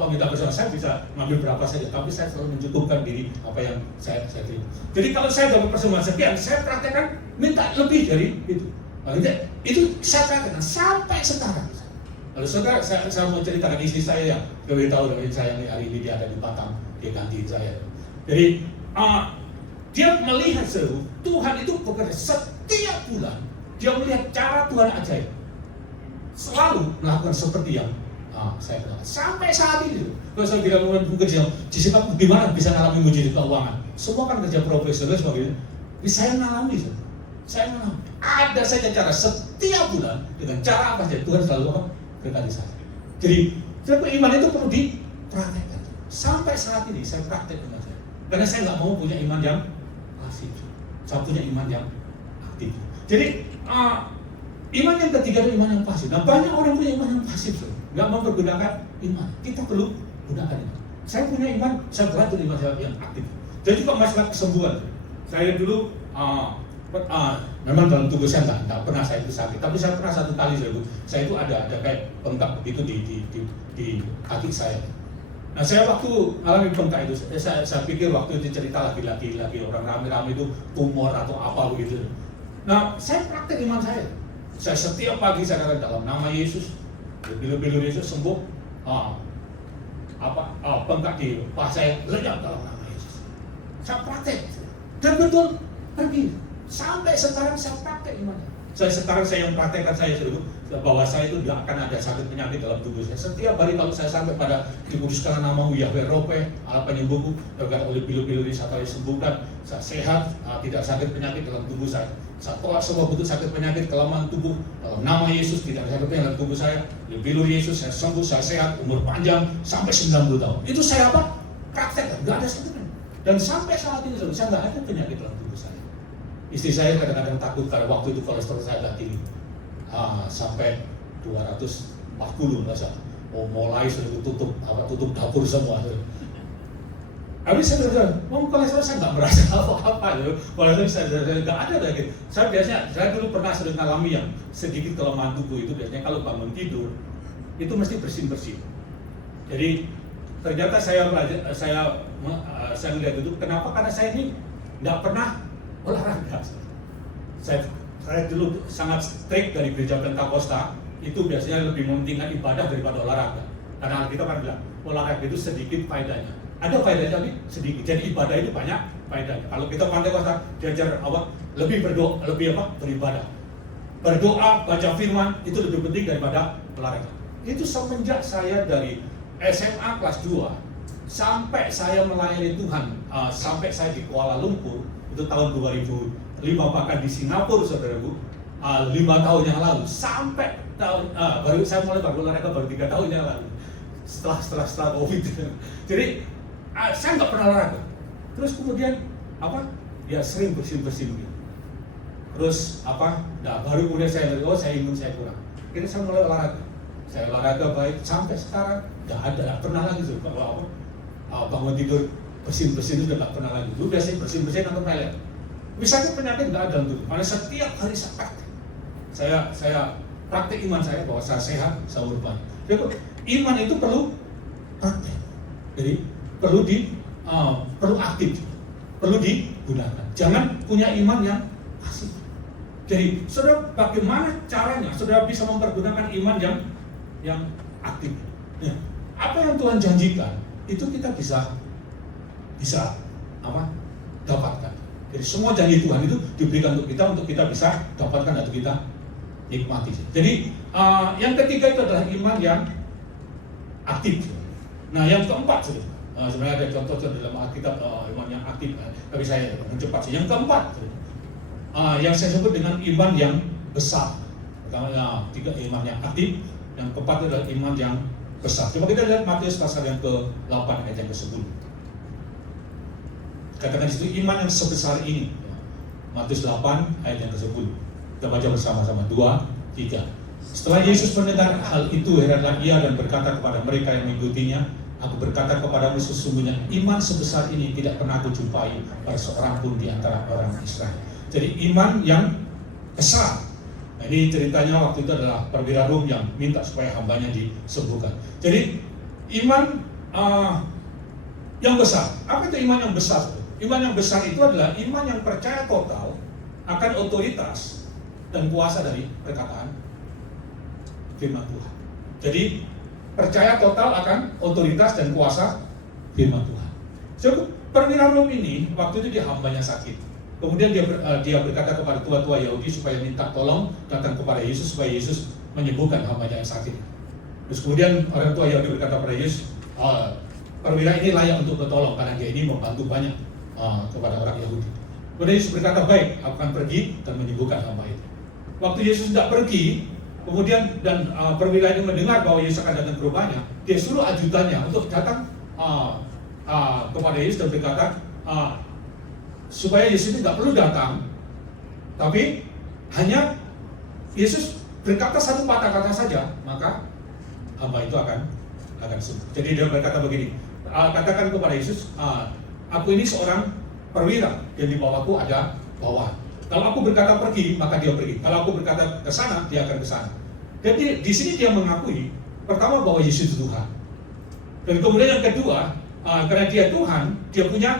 minta persembahan. Saya bisa ngambil berapa saja, tapi saya selalu mencukupkan diri apa yang saya terima. Jadi kalau saya dapat persembahan sekian, saya praktekkan minta lebih dari itu. Itu saya praktekkan sampai sekarang. Lalu sekarang saya mau ceritakan istri saya yang lebih tahu dari saya hari ini dia ada di Batam, dia gantiin saya. Jadi Dia melihat Tuhan itu bekerja setiap bulan. Dia melihat cara Tuhan ajaib. Selalu melakukan seperti yang saya katakan. Sampai saat ini. Kalau saya bilang kerja, gimana bisa mengalami mujizat keuangan? Semua kan kerja profesional sebagainya. Saya mengalami. Saya mengalami. Ada saja cara setiap bulan dengan cara apa saja Tuhan selalu berkati saya. Jadi iman itu perlu dipraktekkan. Sampai saat ini saya praktek dengan saya. Karena saya nggak mau punya iman yang pasif. Saya punya iman yang aktif. Jadi iman yang ketiga itu iman yang pasif. Nah, banyak orang punya iman yang pasif, nggak mempergunakan iman. Kita perlu gunakan iman. Saya punya iman, saya belajar iman yang aktif. Jadi juga masalah kesembuhan. Saya dulu memang dalam tubuh saya nggak pernah saya itu sakit, tapi saya pernah satu kali saya itu ada kayak bengkak begitu di kaki saya. Nah, saya waktu alami bengkak itu, saya pikir waktu itu cerita lagi orang rame-rame itu tumor atau apa begitu. Nah, saya praktek iman saya. Saya setiap pagi saya katakan dalam nama Yesus, bilu-bilu Yesus sembuh. Bengkak di paha saya lenyap dalam nama Yesus. Saya praktek dan betul pergi. Sampai sekarang saya praktek imannya. Sekarang saya yang praktekkan saya bahwa saya itu tidak akan ada sakit penyakit dalam tubuh saya. Setiap hari kalau saya sampai pada dikuduskan namamu Yahweh Rope, Allah penyembuhku, berkat oleh bilu-bilu ini saya sembuhkan, saya sehat, tidak sakit penyakit dalam tubuh saya. Saya tolak semua bentuk sakit penyakit, kelemahan tubuh, dalam nama Yesus tidak ada sakit penyakit dalam tubuh saya. Bilu Yesus saya sembuh, saya sehat, umur panjang sampai 90 tahun. Itu saya praktekkan, tidak ada sakit penyakit. Dan sampai saat ini saya tidak ada penyakit dalam tubuh saya. Istri saya kadang-kadang takut karena waktu itu kolesterol saya agak tinggi, sampai 240 masa. Mulai sudah tutup dapur semua. Habis saya bilang, kolesterol saya nggak merasa apa-apa. Kolesterol saya nggak ada lagi. Saya dulu pernah sering mengalami yang sedikit kelemahan tubuh itu biasanya kalau bangun tidur itu mesti bersin-bersin. Jadi ternyata saya melihat itu kenapa? Karena saya ini nggak pernah olahraga. Saya dulu sangat strict dari gereja Pentakosta, itu biasanya lebih mementingkan ibadah daripada olahraga. Karena kita kan bilang olahraga itu sedikit faedahnya. Ada faedahnya tapi sedikit. Jadi ibadah itu banyak faedahnya. Kalau kita Pentakosta diajar lebih berdoa, beribadah. Berdoa, baca firman itu lebih penting daripada olahraga. Itu semenjak saya dari SMA kelas 2 sampai saya melayani Tuhan, sampai saya di Kuala Lumpur. Itu tahun 2005, bahkan di Singapura saudaraku 5 tahun yang lalu sampai tahun saya mulai olahraga baru 3 tahun yang lalu setelah COVID. Jadi saya nggak pernah olahraga. Terus kemudian sering bersin-bersin gitu. Terus baru kemudian saya ingin saya kurang. Akhirnya saya mulai olahraga. Saya olahraga baik sampai sekarang nggak pernah lagi kalau bangun tidur bersin-bersin itu udah nggak pernah lagi. Dulu biasanya bersin-bersin atau pelet. Misalnya penyakit nggak ada tuh. Karena setiap hari saya praktek. Saya praktek iman saya bahwa saya sehat, saya berubah. Jadi iman itu perlu praktek. Jadi perlu aktif, perlu digunakan. Jangan punya iman yang pasif. Jadi saudara, bagaimana caranya saudara bisa mempergunakan iman yang aktif? Ya, apa yang Tuhan janjikan itu kita bisa dapatkan. Jadi semua janji Tuhan itu diberikan untuk kita bisa dapatkan atau kita nikmati. Jadi yang ketiga itu adalah iman yang aktif. Nah, yang keempat sebenarnya ada contoh dalam Alkitab iman yang aktif. Tapi saya mencepat sih. Yang keempat yang saya sebut dengan iman yang besar. Pertama, tiga iman yang aktif. Yang keempat adalah iman yang besar. Coba kita lihat Matius pasal yang ke-8 ayat yang ke-10. Katakan di situ iman yang sebesar ini. Matius 8 ayat yang ke-10. Kita baca bersama-sama 2, 3. Setelah Yesus mendengar hal itu, heranlah ia dan berkata kepada mereka yang mengikutinya, aku berkata kepadamu sesungguhnya iman sebesar ini tidak pernah aku jumpai pada seorang pun di antara orang Israel. Jadi iman yang besar. Nah, ini ceritanya waktu itu adalah perwira Rom yang minta supaya hambanya disembuhkan. Jadi iman yang besar. Apa itu iman yang besar? Iman yang besar itu adalah iman yang percaya total akan otoritas dan kuasa dari perkataan firman Tuhan. Jadi percaya total akan otoritas dan kuasa firman Tuhan. So, perwira Rom ini waktu itu dia hambanya sakit. Kemudian dia berkata kepada tua-tua Yahudi supaya minta tolong datang kepada Yesus supaya Yesus menyembuhkan hambanya yang sakit. Terus kemudian orang tua Yahudi berkata kepada Yesus, perwira ini layak untuk bertolong karena dia ini membantu banyak kepada orang Yahudi. Kemudian Yesus berkata, baik, aku akan pergi dan menyembuhkan hamba itu. Waktu Yesus tidak pergi, kemudian dan perwira ini mendengar bahwa Yesus akan datang ke rumahnya, dia suruh ajudannya untuk datang kepada Yesus dan berkata, supaya Yesus tidak perlu datang, tapi hanya Yesus berkata satu patah kata saja, maka hamba itu akan sembuh. Jadi dia berkata begini, katakan kepada Yesus, aku ini seorang perwira dan di bawahku ada bawahan. Kalau aku berkata pergi, maka dia pergi. Kalau aku berkata ke sana, dia akan ke sana. Jadi di sini dia mengakui pertama bahwa Yesus itu Tuhan. Dan kemudian yang kedua, karena dia Tuhan, dia punya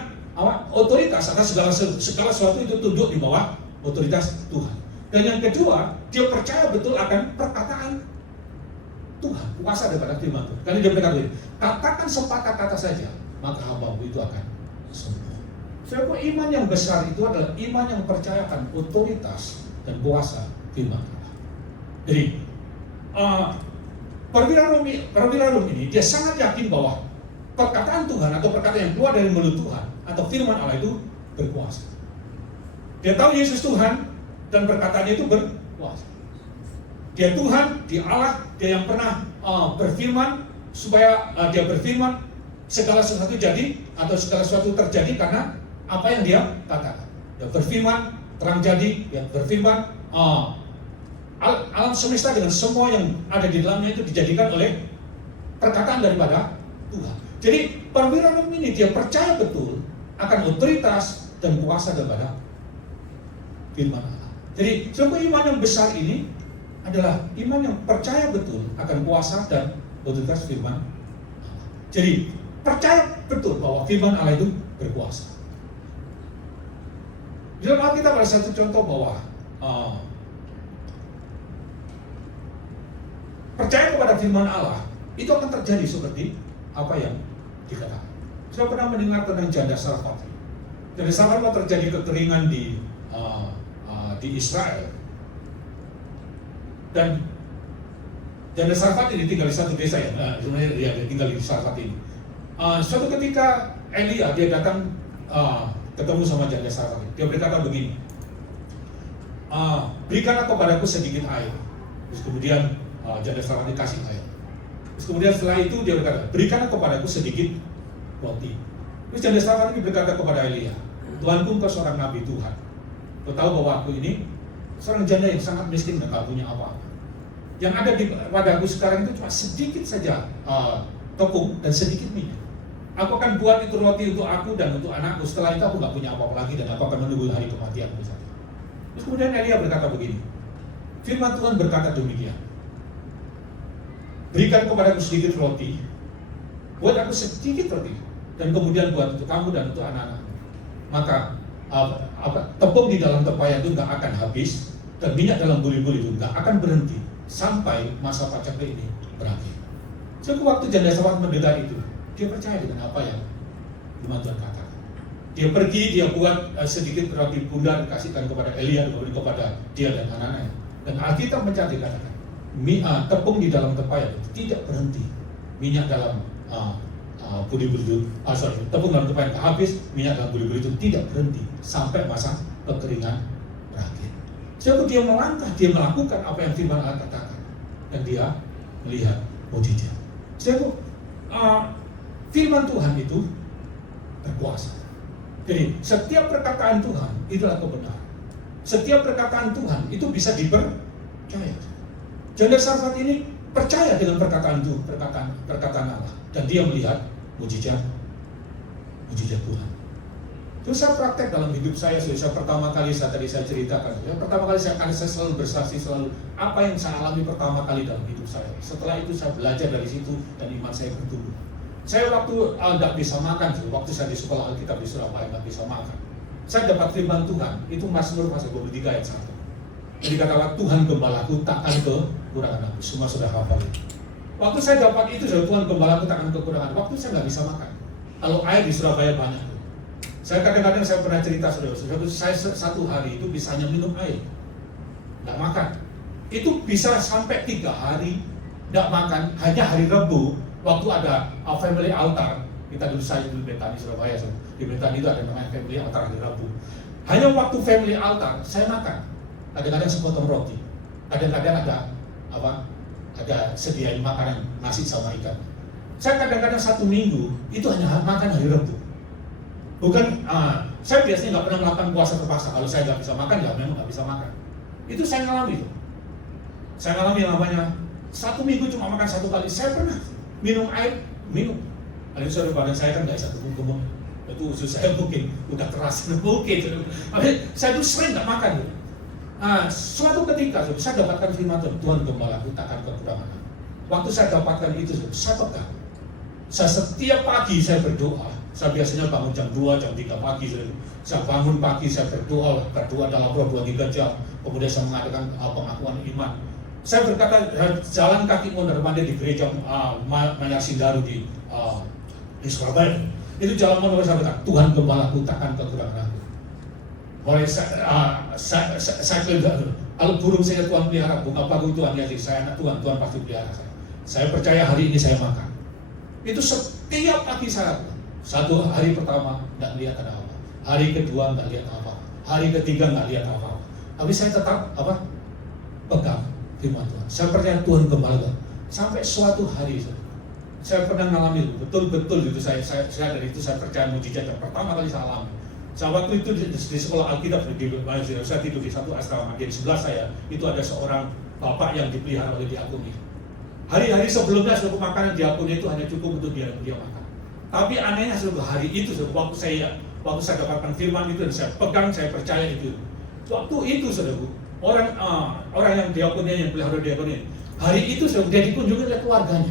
otoritas atas segala sesuatu itu tunduk di bawah otoritas Tuhan. Dan yang kedua, dia percaya betul akan perkataan Tuhan, kuasa daripada firman Tuhan. Karena dia berkata, katakan sepatah kata saja, maka hambamu itu akan sembuh. Sebab iman yang besar itu adalah iman yang percayakan otoritas dan kuasa firman Tuhan. Jadi, perwira Rom ini dia sangat yakin bahwa perkataan Tuhan atau perkataan yang keluar dari mulut Tuhan atau firman Allah itu berkuasa. Dia tahu Yesus Tuhan dan perkataannya itu berkuasa. Dia Tuhan, dia Allah, dia yang pernah berfirman supaya dia berfirman segala sesuatu jadi atau segala sesuatu terjadi karena apa yang dia katakan. Dia berfirman terang jadi, dia berfirman alam semesta dengan semua yang ada di dalamnya itu dijadikan oleh perkataan daripada Tuhan. Jadi perwira Rom ini dia percaya betul akan otoritas dan kuasa daripada firman Allah. Jadi sebuah iman yang besar ini adalah iman yang percaya betul akan kuasa dan otoritas firman Allah. Jadi percaya betul bahwa firman Allah itu berkuasa. Di dalam Alkitab ada satu contoh bahwa percaya kepada firman Allah itu akan terjadi seperti apa yang dikatakan. Saya pernah mendengar tentang janda Sarfat. Janda Sarfat terjadi kekeringan di Israel. Dan janda Sarfat ini tinggal di satu desa ya. Sebenarnya dia tinggal di Sarfat ini. Suatu ketika Elia dia datang ketemu sama janda Sarfat. Dia berkata begini, berikanlah kepadaku sedikit air. Terus kemudian janda Sarfat dikasih air. Terus kemudian setelah itu dia berkata, berikanlah kepadaku sedikit roti. Terus janda Sarfat ini berkata kepada Elia, Tuanku, engkau seorang nabi Tuhan. Kau tahu bahwa aku ini seorang janda yang sangat miskin dan tak punya apa-apa. Yang ada pada aku sekarang itu cuma sedikit saja tepung dan sedikit minyak. Aku akan buat itu roti untuk aku dan untuk anakku. Setelah itu aku nggak punya apa-apa lagi dan aku akan menunggu hari kematianku saja. Terus kemudian Elia berkata begini, firman Tuhan berkata demikian, berikan kepadaku sedikit roti, buat aku sedikit roti, dan kemudian buat untuk kamu dan untuk anak-anak. Maka tepung di dalam tepayan itu nggak akan habis dan minyak dalam buli-buli itu nggak akan berhenti sampai masa pacaklik ini berakhir. Jadi waktu janda Sarfat mendengar itu, dia percaya dengan apa yang firman Tuhan katakan. Dia pergi, dia buat sedikit roti bundar dikasihkan kepada Elia, kemudian kepada dia dan anak-anaknya. Dan Alkitab mencatat katakan, tepung di dalam tepayan itu tidak berhenti, minyak dalam buli-buli itu, tepung dalam tepayan habis, minyak dalam buli-buli itu tidak berhenti sampai masa kekeringan berakhir. Jadi dia melangkah, dia melakukan apa yang firman Allah katakan, dan dia melihat mujizat. Jadi firman Tuhan itu berkuasa. Jadi setiap perkataan Tuhan itulah kebenaran. Setiap perkataan Tuhan itu bisa dipercaya. Janda Sarfat ini percaya dengan perkataan itu, perkataan Allah, dan dia melihat mujizat Tuhan. Itu saya praktek dalam hidup saya. Pertama kali saya ceritakan. Pertama kali saya selalu bersaksi selalu apa yang saya alami pertama kali dalam hidup saya. Setelah itu saya belajar dari situ dan iman saya bertumbuh. Saya waktu tidak bisa makan, waktu saya di sekolah Alkitab di Surabaya tidak bisa makan. Saya dapat firman Tuhan, itu Mazmur pasal 23 ayat 1. Jadi kata Tuhan gembalaku takkan kekurangan aku. Semua sudah hafal. Waktu saya dapat itu, Tuhan gembalaku takkan kekurangan. Waktu saya nggak bisa makan. Kalau air di Surabaya banyak. Saya kadang-kadang saya pernah cerita saudara, saya satu hari itu bisa hanya minum air, nggak makan. Itu bisa sampai 3 hari nggak makan. Hanya hari Rabu waktu ada family altar, kita dulu saya di Betani Surabaya, di Betani itu ada namanya family altar hari Rabu. Hanya waktu family altar saya makan. Kadang-kadang sepotong roti, kadang-kadang ada sediain makanan nasi sama ikan. Saya kadang-kadang 1 minggu itu hanya makan hari Rabu. Bukan, saya biasanya nggak pernah melakukan puasa terpaksa. Kalau saya nggak bisa makan, ya memang nggak bisa makan. Itu saya ngalami. Saya ngalami yang namanya 1 minggu cuma makan 1 kali. Saya pernah minum air, minum. Kalau saudara badan saya kan nggak bisa gemuk-gemuk. Itu usus saya mungkin udah keras, mungkin. Saya tuh sering nggak makan. Suatu ketika saya dapatkan firman Tuhan gembalaku takkan kekurangan. Waktu saya dapatkan itu, saya pegang. Saya setiap pagi saya berdoa. Saya biasanya bangun jam 2, jam 3 pagi. Saya bangun pagi, saya berdoa dalam roh 2-3 jam. Kemudian saya mengadakan pengakuan iman. Saya berkata, jalan kaki mondar-mandir di gereja Manyar Sindaru di Surabaya. Itu jalan mondar saya berkata, Tuhan gembalaku takkan kekurangan aku. Mulai saya kelihat, kalau burung saya Tuhan pelihara, bunga pagu Tuhan ya, saya anak Tuhan, Tuhan pasti pelihara saya. Saya percaya hari ini saya makan. Itu setiap pagi saya lakukan. 1 hari pertama nggak lihat ada apa, hari kedua nggak lihat apa, hari ketiga nggak lihat apa. Tapi saya tetap pegang firman Tuhan. Saya percaya Tuhan gembala. Sampai suatu hari saya pernah mengalami betul-betul itu saya dari itu saya percaya mujizat yang pertama kali saya alami. Saya waktu itu di sekolah Alkitab di Malaysia, saya tidur di satu asrama. Di sebelah saya itu ada seorang bapak yang dipelihara oleh diakoni. Hari-hari sebelumnya seluruh makanan diakoni itu hanya cukup untuk dia makan. Tapi anehnya seluruh hari itu waktu saya dapatkan firman itu dan saya pegang, saya percaya itu. Waktu itu saudara, orang yang diakoni, yang pelihara diakoni, hari itu saudara dia dikunjungi oleh keluarganya.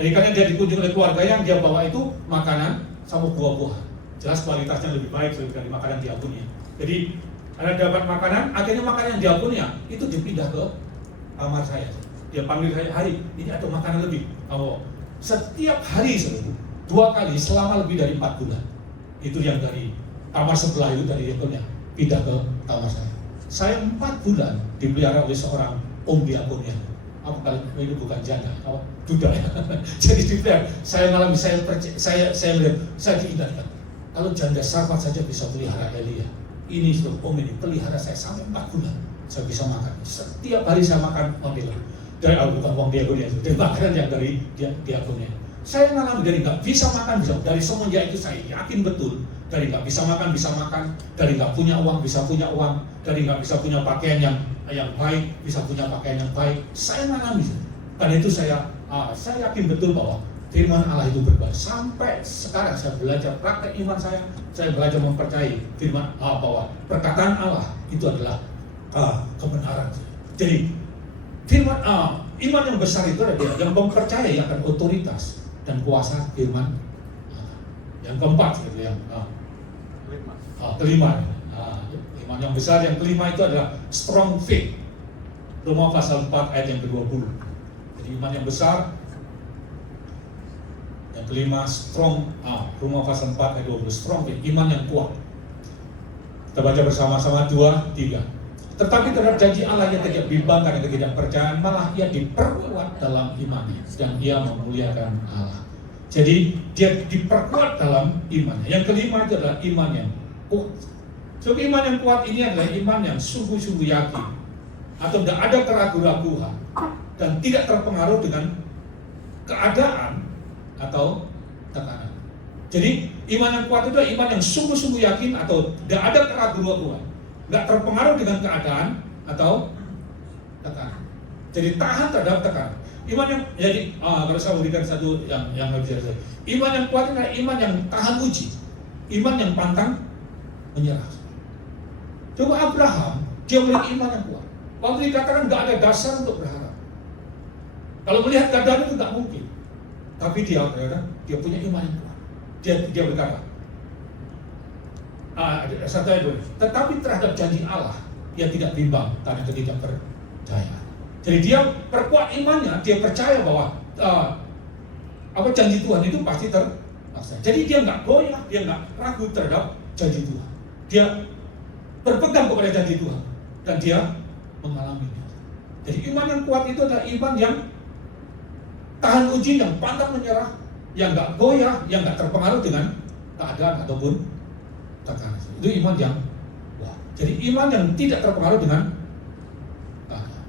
Dari karena dia dikunjungi oleh keluarga yang dia bawa itu makanan sama buah-buahan. Jelas kualitasnya lebih baik dari makanan diakoni. Jadi ada dapat makanan, akhirnya makanan yang diakoni itu dipindah ke kamar saya. Dia panggil saya, hari ini ada makanan lebih. Setiap hari saudara, 2 kali selama lebih dari 4 bulan. Itu yang dari kamar sebelah itu dari diakonnya pindah ke kamar saya. Saya 4 bulan dipelihara oleh seorang diakonnya. Apa kali ini bukan janda, duda ya. Jadi dipelihara. Saya mengalami, saya melihat, saya diingatkan. Kalau janda Sarfat saja bisa pelihara Elia, ini ini pelihara saya sampai 4 bulan. Saya bisa makan. Setiap hari saya makan dia. Dari bukan uang diakonnya, dari makanan yang dari diakonnya. Saya mengalami dari nggak bisa makan, dari semenjak itu saya yakin betul, dari nggak bisa makan, dari nggak punya uang, bisa punya uang, dari nggak bisa punya pakaian yang baik, bisa punya pakaian yang baik. Saya mengalami, karena itu saya yakin betul bahwa firman Allah itu berubah. Sampai sekarang saya belajar praktek iman saya belajar mempercayai firman Allah bahwa perkataan Allah itu adalah kebenaran. Jadi firman iman yang besar itu adalah yang mempercayai akan otoritas dan kuasa firman. Yang keempat gitu yang kelima. Iman yang besar yang kelima itu adalah strong faith. Roma pasal 4 ayat yang ke-20. Jadi iman yang besar yang kelima strong. Roma pasal 4 ayat 20, strong faith, iman yang kuat. Kita baca bersama-sama 2, 3. Tetapi terhadap janji Allah yang tidak bimbangkan dan tidak percaya, malah ia diperkuat dalam imannya dan ia memuliakan Allah. Jadi dia diperkuat dalam imannya. Yang kelima itu adalah iman yang kuat. So, iman yang kuat ini adalah iman yang sungguh-sungguh yakin atau tidak ada keraguan-raguan dan tidak terpengaruh dengan keadaan atau tekanan. Jadi iman yang kuat itu adalah iman yang sungguh-sungguh yakin atau tidak ada keraguan-raguan, nggak terpengaruh dengan keadaan atau tekanan. Jadi tahan terhadap tekanan. Iman yang jadi kalau saya berikan satu yang lebih jelas. Iman yang kuat adalah iman yang tahan uji, iman yang pantang menyerah. Coba Abraham, dia memiliki iman yang kuat. Waktu dikatakan nggak ada dasar untuk berharap. Kalau melihat keadaan itu nggak mungkin. Tapi dia punya iman yang kuat. Dia berkata, tetapi terhadap janji Allah dia tidak bimbang karena ketidakpercayaan. Jadi dia perkuat imannya, dia percaya bahwa janji Tuhan itu pasti terlaksana. Jadi dia nggak goyah, dia nggak ragu terhadap janji Tuhan. Dia berpegang kepada janji Tuhan dan dia mengalaminya. Jadi iman yang kuat itu adalah iman yang tahan uji, yang pantang menyerah, yang gak goyah, yang gak terpengaruh dengan keadaan ataupun tekanan. Itu iman yang kuat. Jadi iman yang tidak terpengaruh dengan keadaan.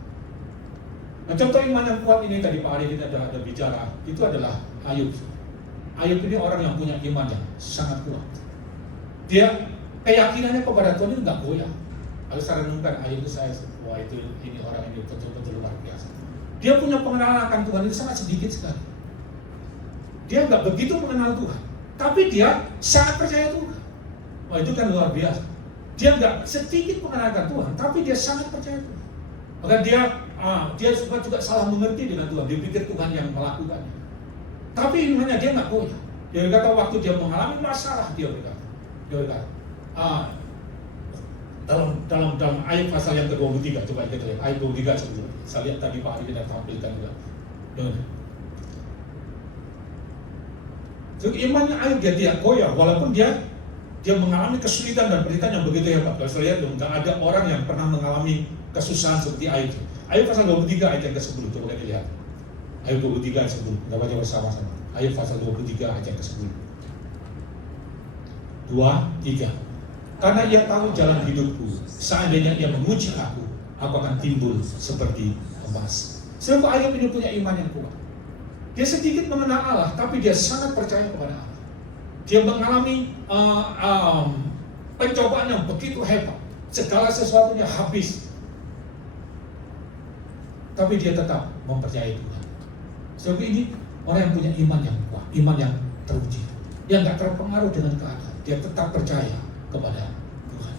Nah, contoh iman yang kuat ini tadi Pak Ari kita ada bicara, itu adalah Ayub. Ayub ini orang yang punya iman yang sangat kuat. Dia keyakinannya kepada Tuhan itu gak goyah. Kalau saya renungkan Ayub itu wah ini orang ini betul-betul luar biasa. Dia punya pengenalan akan Tuhan itu sangat sedikit sekali. Dia nggak begitu mengenal Tuhan, tapi dia sangat percaya Tuhan. Wah, itu kan luar biasa. Dia nggak sedikit mengenal akan Tuhan, tapi dia sangat percaya Tuhan. Maka dia juga salah mengerti dengan Tuhan. Dia pikir Tuhan yang melakukannya. Tapi imannya dia nggak goyah. Dia berkata waktu dia mengalami masalah, dia berkata, dalam ayat pasal yang ke-23, coba kita lihat ayat 23 sebelum. Saya lihat tadi Pak Ari kita tampilkan juga. Jadi imannya Ayub dia tidak goyah, walaupun dia mengalami kesulitan dan penderitaan yang begitu hebat. Kalau saya lihat nggak ada orang yang pernah mengalami kesusahan seperti Ayub. Ayub pasal 23 ayat yang ke-10, coba kita lihat. Ayub 23 ayat 10, kita baca bersama-sama. Ayub pasal 23 ayat yang ke-10. 2, 3. Karena ia tahu jalan hidupku, seandainya ia menguji aku akan timbul seperti emas. Sebab Ayub ini punya iman yang kuat. Dia sedikit mengenal Allah, tapi dia sangat percaya kepada Allah. Dia mengalami pencobaan yang begitu hebat, segala sesuatunya habis, tapi dia tetap mempercayai Tuhan. Sebab ini orang yang punya iman yang kuat, iman yang teruji, yang nggak terpengaruh dengan keadaan. Dia tetap percaya kepada Tuhan.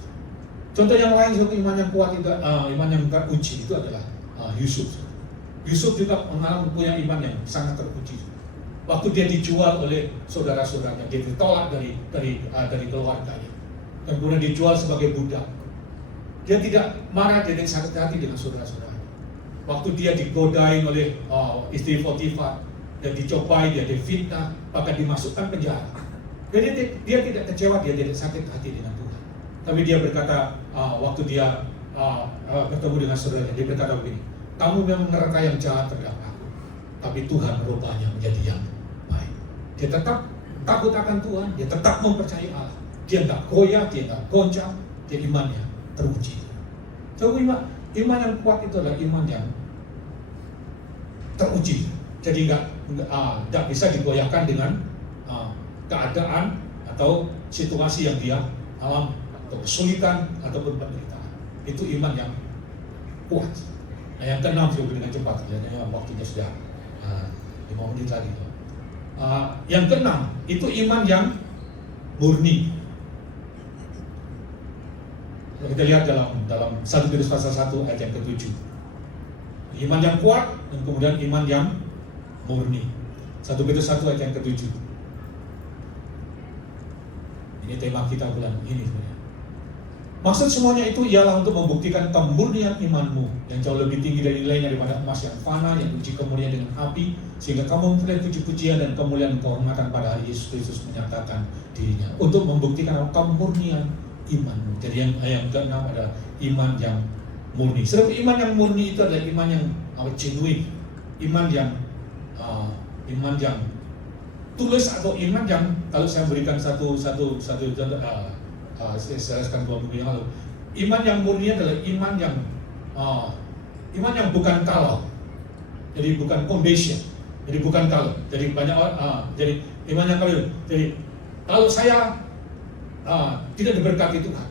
Contoh yang lain untuk iman yang kuat itu, iman yang teruji itu adalah Yusuf. Yusuf juga punya iman yang sangat teruji. Waktu dia dijual oleh saudara-saudaranya, dia ditolak dari keluarganya, dan kemudian dijual sebagai budak. Dia tidak marah, dia tidak sakit hati dengan saudara-saudaranya. Waktu dia digodain oleh istri Potifar, dan dicobai, dia difitnah, bahkan dimasukkan penjara. Jadi dia tidak kecewa, dia tidak sakit hati dengan Tuhan. Tapi dia berkata, waktu dia bertemu dengan saudaranya, dia berkata begini, kamu memang mereka yang jahat terhadap aku, tapi Tuhan merubahnya menjadi yang baik. Dia tetap takut akan Tuhan, dia tetap mempercayai Allah. Dia nggak goyah, dia nggak goncang, dia imannya teruji. So, iman yang kuat itu adalah iman yang teruji. Jadi nggak bisa digoyahkan dengan keadaan atau situasi yang dia alami, atau kesulitan ataupun penderitaan. Itu iman yang kuat. Nah, yang keenam juga dengan cepat, ya, waktunya sudah 5 menit lagi. Yang keenam itu iman yang murni. Kita lihat dalam 1 Petrus pasal 1 ayat yang ke-7. Iman yang kuat dan kemudian iman yang murni. 1 Petrus 1 ayat yang ke-7. Ini tema kita bulan ini sebenarnya. Maksud semuanya itu ialah untuk membuktikan kemurnian imanmu yang jauh lebih tinggi dari nilainya daripada emas yang fana yang diuji kemuliaan dengan api, sehingga kamu memperoleh puji-pujian dan kemuliaan kehormatan pada hari Yesus Kristus menyatakan dirinya, untuk membuktikan kemurnian imanmu. Jadi yang keenam adalah iman yang murni. Sebab iman yang murni itu adalah iman yang genuine, iman yang tulus, atau iman yang, kalau saya berikan satu contoh, saya jelaskan 2 minggu yang lalu. Iman yang murni adalah iman yang bukan kalau, jadi bukan foundation, jadi bukan kalau. Jadi banyak jadi iman yang kalau. Jadi kalau saya tidak diberkati Tuhan,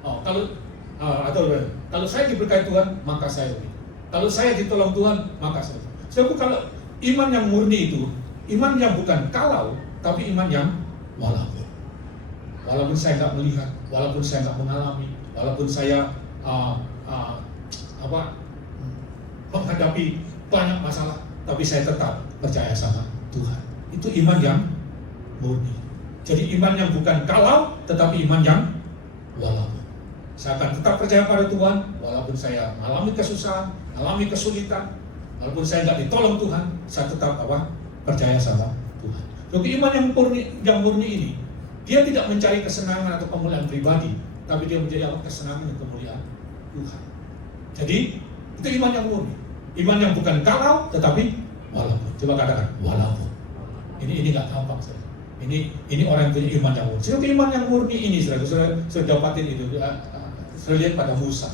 kalau saya diberkati Tuhan, maka saya begitu. Kalau saya ditolong Tuhan, maka saya. Sebab kalau iman yang murni itu, iman yang bukan kalau, tapi iman yang walaupun. Walaupun saya nggak melihat, walaupun saya nggak mengalami, walaupun saya menghadapi banyak masalah, tapi saya tetap percaya sama Tuhan. Itu iman yang murni. Jadi iman yang bukan kalau, tetapi iman yang walaupun. Saya akan tetap percaya pada Tuhan, walaupun saya mengalami kesusahan, mengalami kesulitan, walaupun saya nggak ditolong Tuhan, saya tetap percaya sama Tuhan. Jadi iman yang murni ini, Dia tidak mencari kesenangan atau kemuliaan pribadi, tapi dia mencari apa? Kesenangan dan kemuliaan Tuhan. Jadi itu iman yang murni. Iman yang bukan kalau, tetapi walaupun. Coba katakan walaupun. Ini nggak gampang, saudara. Ini orang yang punya iman yang murni. Sebab iman yang murni ini, saudara dapatin itu. Saya lihat pada Musa.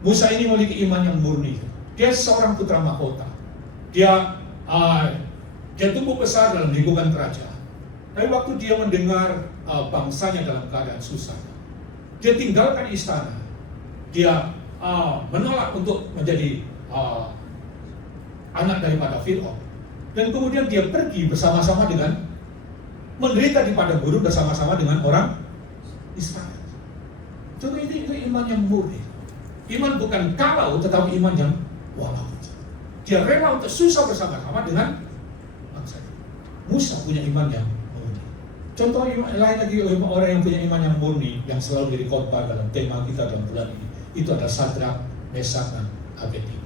Musa ini memiliki iman yang murni. Dia seorang putra mahkota. Dia tumbuh besar dalam lingkungan kerajaan. Tapi waktu dia mendengar bangsanya dalam keadaan susah, dia tinggalkan istana. Dia menolak untuk menjadi anak daripada Fir'aun. Dan kemudian dia pergi bersama-sama dengan menderita di padang gurun bersama-sama dengan orang Israel. Coba itu iman yang murni. Iman bukan kalau, tetapi iman yang walaupun. Dia rela untuk susah bersama-sama dengan bangsa. Musa punya iman yang murni. Contoh iman lain lagi, orang yang punya iman yang murni, yang selalu jadi khotbah dalam tema kita dalam bulan ini, itu adalah Sadrak, Mesak, dan Abednego.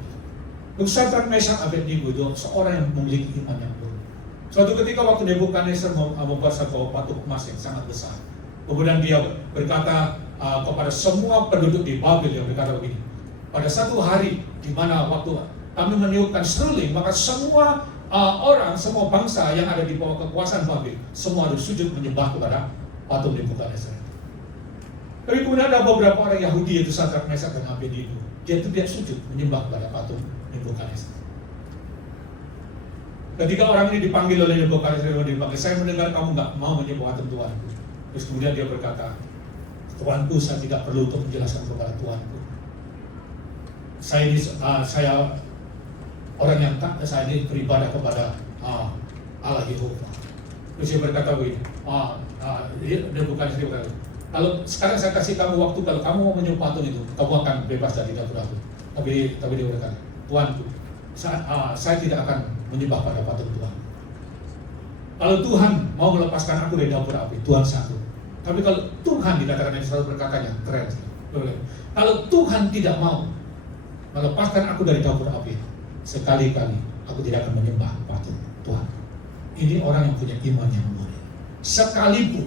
Sadrak, Mesak, Abednego itu seorang yang memiliki iman yang murni. Suatu ketika waktu Nebukadnezar membuat satu patung emas yang sangat besar, kemudian dia berkata kepada semua penduduk di Babel, yang berkata begini, pada satu hari di mana waktu kami meniupkan seruling, maka semua orang, semua bangsa yang ada di bawah kekuasaan Babel, semua harus sujud menyembah kepada patung Nebukadnezar. Tapi kemudian ada beberapa orang Yahudi, yaitu Sadrak, Mesak, dan Abednego, dia tidak sujud menyembah kepada patung Nebukadnezar. Ketika orang ini dipanggil oleh Nebukadnezar, saya mendengar kamu nggak mau menyembah patung Tuhanku. Terus kemudian dia berkata, Tuanku, saya tidak perlu untuk menjelaskan kepada Tuanku. Saya orang yang tak, saya ini beribadah kepada Allah Yehova. Terus dia berkata begini, dia bukan sendiri berkata, kalau sekarang saya kasih kamu waktu, kalau kamu mau menyembah patung itu, kamu akan bebas dari dapur aku. Tapi dia berkata, Tuanku, saya tidak akan menyembah pada patung Tuhan. Kalau Tuhan mau melepaskan aku dari dapur api, Tuhan sanggup. Tapi kalau Tuhan, dikatakan yang selalu berkata yang keren, kalau Tuhan tidak mau melepaskan aku dari dapur api, sekali-kali aku tidak akan menyembah patung Tuhan. Ini orang yang punya iman yang murni. Sekalipun,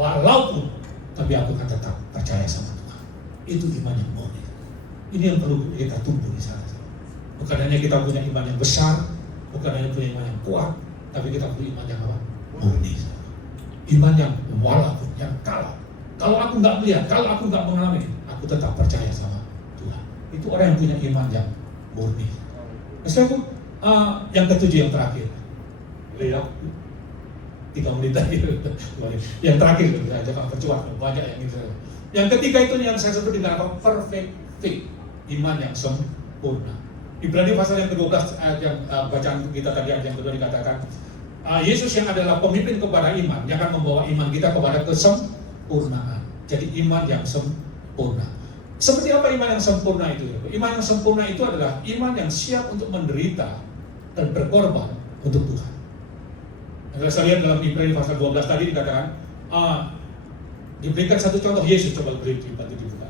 walaupun, tapi aku akan tetap percaya sama Tuhan. Itu iman yang murni. Ini yang perlu kita tumbuh di sana. Bukan hanya kita punya iman yang besar, bukan hanya punya iman yang kuat, tapi kita punya iman yang apa? Murni. Iman yang walaupun, yang kalau aku nggak melihat, kalau aku nggak mengalami, aku tetap percaya sama Tuhan. Itu orang yang punya iman yang murni. Sekarang yang ketujuh, yang terakhir. Lihat 3 menit lagi. Yang terakhir, saya jangan percuat, banyak yang ini. Yang ketiga itu yang saya sebut dengan apa? Perfect faith, iman yang sempurna. Ibrani pasal yang ke-12 ayat yang bacaan kita tadi, ayat yang kedua dikatakan, Yesus yang adalah pemimpin kepada iman, yang akan membawa iman kita kepada kesempurnaan. Jadi iman yang sempurna. Seperti apa iman yang sempurna itu? Iman yang sempurna itu adalah iman yang siap untuk menderita dan berkorban untuk Tuhan. Yang saya lihat dalam Ibrani pasal 12 tadi dikatakan, diberikan satu contoh Yesus, coba beri dibantu dibuka.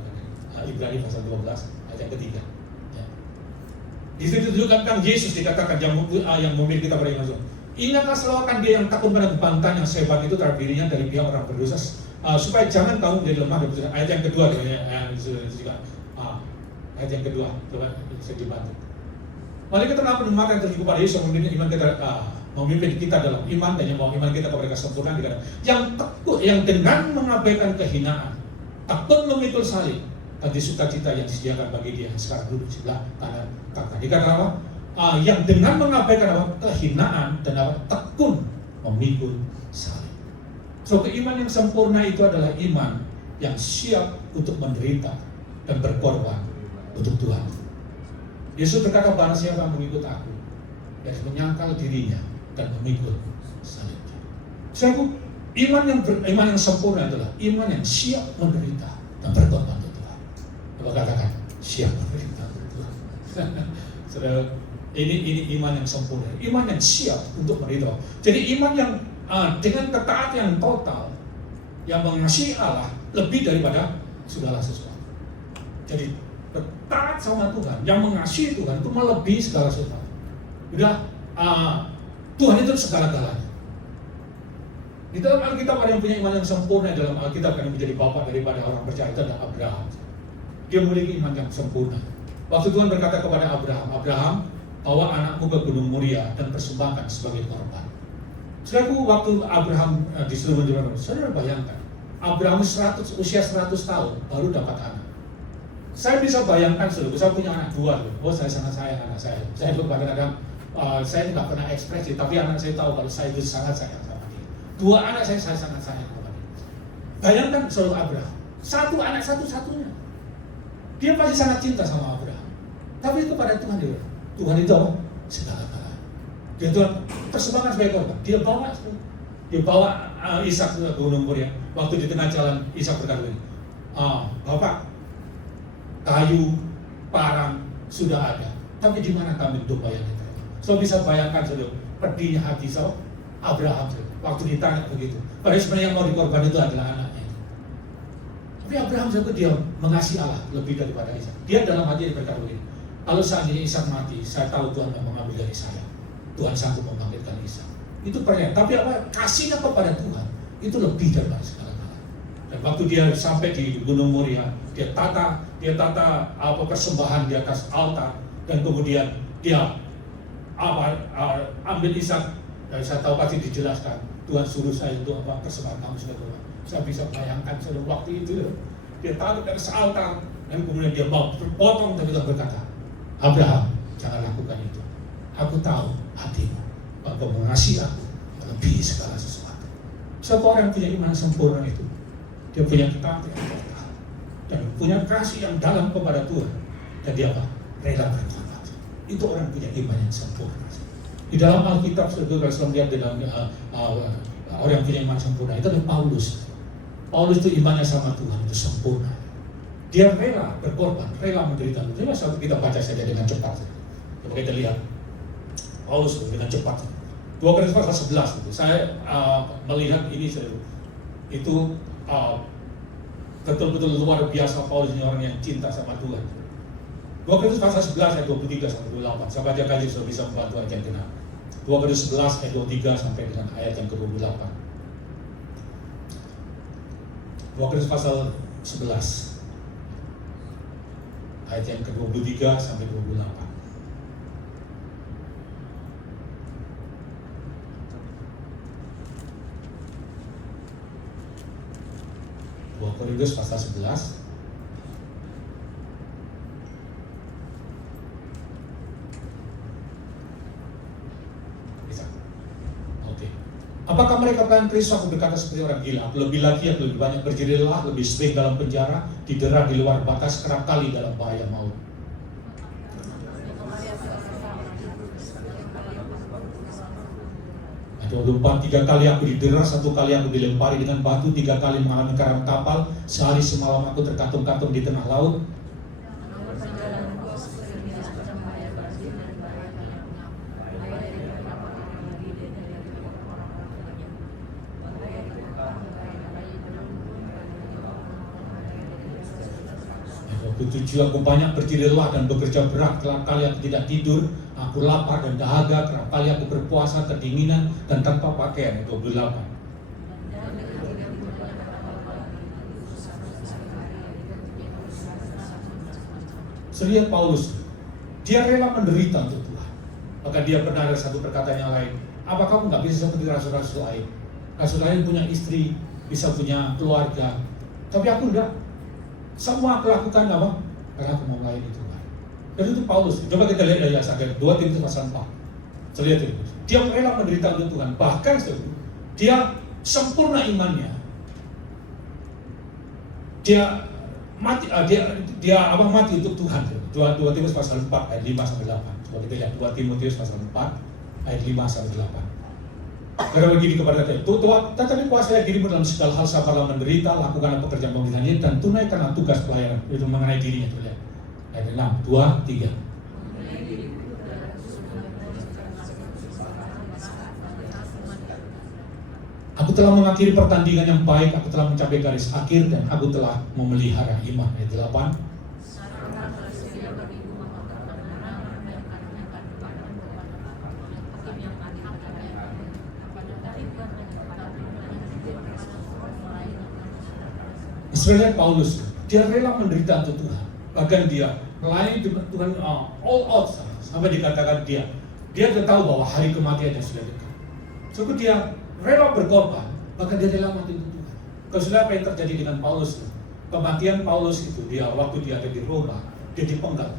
Ibrani pasal 12 ayat yang ketiga. Ya. Di situ tunjukkan tentang Yesus, dikatakan yang memilih kita pada iman. Ingatlah selalu akan dia yang takut pada bantahan yang sebat itu terhadap dirinya dari pihak orang berdosa, supaya jangan kamu menjadi lemah dan berdosa. Ayat yang kedua, ayat yang kedua, coba bisa dibantu. Mari kita menerima yang terjadi pada Yesus, memimpin kita dalam iman dan yang membawa iman kita kepada kesempurnaan. Yang takut, yang dengan mengabaikan kehinaan, takut memikul salib, dan sukacita yang disediakan bagi dia yang sekarang duduk sebelah kanan kakak. Dikatakan apa? Yang dengan mengabaikan apa? Kehinaan dan apa? Tekun memikul salib. So, keiman yang sempurna itu adalah iman yang siap untuk menderita dan berkorban untuk Tuhan. Yesus berkata, barang siapa yang mengikut aku, dia harus menyangkal dirinya dan memikul salib. So, iman yang sempurna adalah iman yang siap menderita dan berkorban untuk Tuhan. Coba katakan, siap menderita untuk Tuhan. Saudara, ini iman yang sempurna, iman yang siap untuk menderita. Jadi iman yang dengan ketaatan yang total, yang mengasihi Allah lebih daripada segala sesuatu. Jadi taat sama Tuhan, yang mengasihi Tuhan itu melebihi segala sesuatu. Udah, Tuhan itu segala-galanya. Di dalam Alkitab ada yang punya iman yang sempurna. Dalam Alkitab yang menjadi bapak daripada orang percaya itu adalah Abraham. Dia memiliki iman yang sempurna. Waktu Tuhan berkata kepada Abraham, Abraham, bawa anakmu ke Gunung Moria dan persembahkan sebagai korban. Saudaraku, waktu Abraham disuruh menjadi, saudara bayangkan, Abraham usia 100 tahun baru dapat anak. Saya bisa bayangkan, saudara, saya punya anak 2. Saya sangat sayang anak saya. Saya itu kadang-kadang saya nggak pernah ekspresi, tapi anak saya tahu kalau saya itu sangat sayang sama dia. 2 anak saya sangat sayang sama dia. Bayangkan saudara Abraham, 1 anak satu-satunya. Dia pasti sangat cinta sama Abraham. Tapi kepada Tuhan dia, Tuhan itu apa? Segala-galanya. Dia Tuhan persembahkan sebagai korban. Dia bawa Ishak ke Gunung Moria. Waktu di tengah jalan Ishak berkata begini, Bapak, kayu, parang sudah ada, tapi di mana kambing domba yang itu? So bisa bayangkan saudara, pedihnya hati Abraham waktu ditanya begitu. Padahal sebenarnya yang mau dikorban itu adalah anaknya. Tapi Abraham itu dia mengasihi Allah lebih daripada Ishak. Dia dalam hati dia berkata begini, kalau seandainya Ishak mati, saya tahu Tuhan akan mengambil dari saya. Tuhan sanggup membangkitkan Ishak. Itu percaya. Tapi apa kasihnya kepada Tuhan itu lebih daripada segala-galanya. Dan waktu dia sampai di Gunung Moria, dia tata persembahan di atas altar, dan kemudian dia ambil Ishak. Dan saya tahu pasti dijelaskan, Tuhan suruh saya untuk persembahan kamu sudah Tuhan. Saya bisa bayangkan pada waktu itu dia taruh dari altar, dan kemudian dia mau potong, tapi Tuhan berkata, Abraham, jangan lakukan itu. Aku tahu hatimu, bahwa mengasihi aku lebih segala sesuatu. Satu orang yang punya iman sempurna itu, dia punya ketaatan yang total dan punya kasih yang dalam kepada Tuhan, dan dia rela berkorban. Itu orang punya iman yang sempurna. Di dalam Alkitab, saudara kalau lihat dalam orang yang punya iman sempurna itu adalah Paulus. Paulus itu imannya sama Tuhan itu sempurna. Dia rela berkorban, rela menderita. Coba kita baca saja dengan cepat. Coba kita lihat Paulus dengan cepat. 2 Korintus pasal 11 itu. Saya melihat ini itu betul-betul luar biasa. Paulus ini orang yang cinta sama Tuhan. 2 Korintus pasal 11 ayat 23 sampai 28. Saya baca kaji supaya bisa membantu ayat yang genap. 2 Korintus 11 ayat 23 sampai dengan ayat yang ke-28. 2 Korintus pasal 11 ayat yang ke-23 sampai 28. Korintus pasal 11 bisa. Oke. Apakah mereka katakan Kristus aku berkata seperti orang gila? Aku lebih lagi, aku lebih banyak berjerilah, lebih sering dalam penjara, didera di luar batas, kerap kali dalam bahaya maut. Ada 3 kali aku didera, 1 kali aku dilempari dengan batu, 3 kali mengalami karam kapal, sehari semalam aku terkatung-katung di tengah laut. Tujuh aku banyak berjerilah dan bekerja berat, kerap kali aku tidak tidur, aku lapar dan dahaga, kerap kali aku berpuasa, kedinginan dan tanpa pakaian. 28. Lihat Paulus, dia rela menderita untuk Tuhan. Maka dia pernah ada satu perkataan yang lain, apa kamu nggak bisa seperti rasul-rasul lain? Rasul lain punya istri, bisa punya keluarga, tapi aku enggak. Semua aku lakukan apa? Karena aku mau melayani Tuhan. Dan itu Paulus. Coba kita lihat dari ayat 2 Timotius pasal 4. Lihat itu. Dia rela menderita untuk Tuhan. Bahkan dia sempurna imannya. Dia mati. Dia mati untuk Tuhan. 2 Timotius pasal 4 ayat 5 sampai 8. Coba kita lihat 2 Timotius pasal 4 ayat 5 sampai 8. Karena begini kepada dia, tetapi kuasai dirimu dalam segala hal, sabarlah menderita, lakukanlah pekerjaan pembinaan dan tunaikanlah tugas pelayanan. Itu mengenai dirinya itu lihat. Ayat 6, 2, 3. Aku telah mengakhiri pertandingan yang baik, aku telah mencapai garis akhir dan aku telah memelihara iman. Ayat 8. Saudara lihat Paulus, dia rela menderita untuk Tuhan. Bahkan dia melayani Tuhan all out sampai dikatakan dia tahu bahwa hari kematiannya sudah dekat. So dia rela berkorban, bahkan dia rela mati untuk Tuhan. Kalau sudah apa yang terjadi dengan Paulus? Kematian Paulus itu waktu dia ada di Roma, dia dipenggal.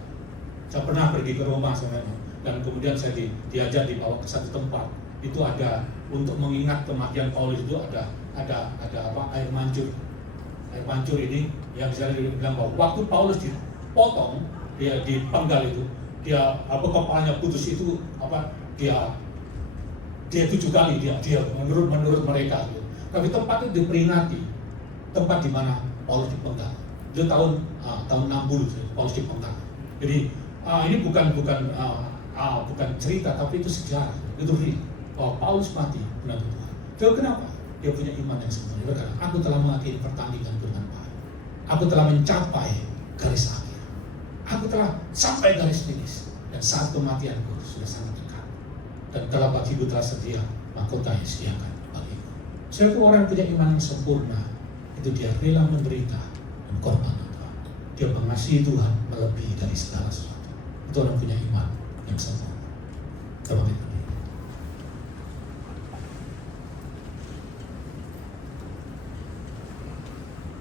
Saya pernah pergi ke Roma sebenarnya, dan kemudian saya diajar dibawa ke satu tempat. Itu ada untuk mengingat kematian Paulus itu ada air mancur. Air mancur ini yang bisa dibilang bahwa waktu Paulus dipotong, dia dipenggal itu, dia kepalanya putus itu dia 7 kali dia menurut mereka. Tapi tempat itu diperingati, tempat di mana Paulus dipenggal. Itu tahun 60 Paulus dipenggal. Jadi ini bukan cerita, tapi itu sejarah, itu real. Bahwa Paulus mati menantu Tuhan. Jadi kenapa? Dia punya iman yang sempurna. Dia berkata, aku telah mengakhiri pertandingan dengan baik. Aku telah mencapai garis akhir. Aku telah sampai garis finish. Dan saat kematianku sudah sangat dekat. Dan telah bagiku telah sedia mahkota yang disediakan bagiku. Satu orang yang punya iman yang sempurna, itu dia rela menderita dan korban untuk Tuhan. Dia mengasihi Tuhan melebihi dari segala sesuatu. Itu orang punya iman yang sempurna. Terima kasih.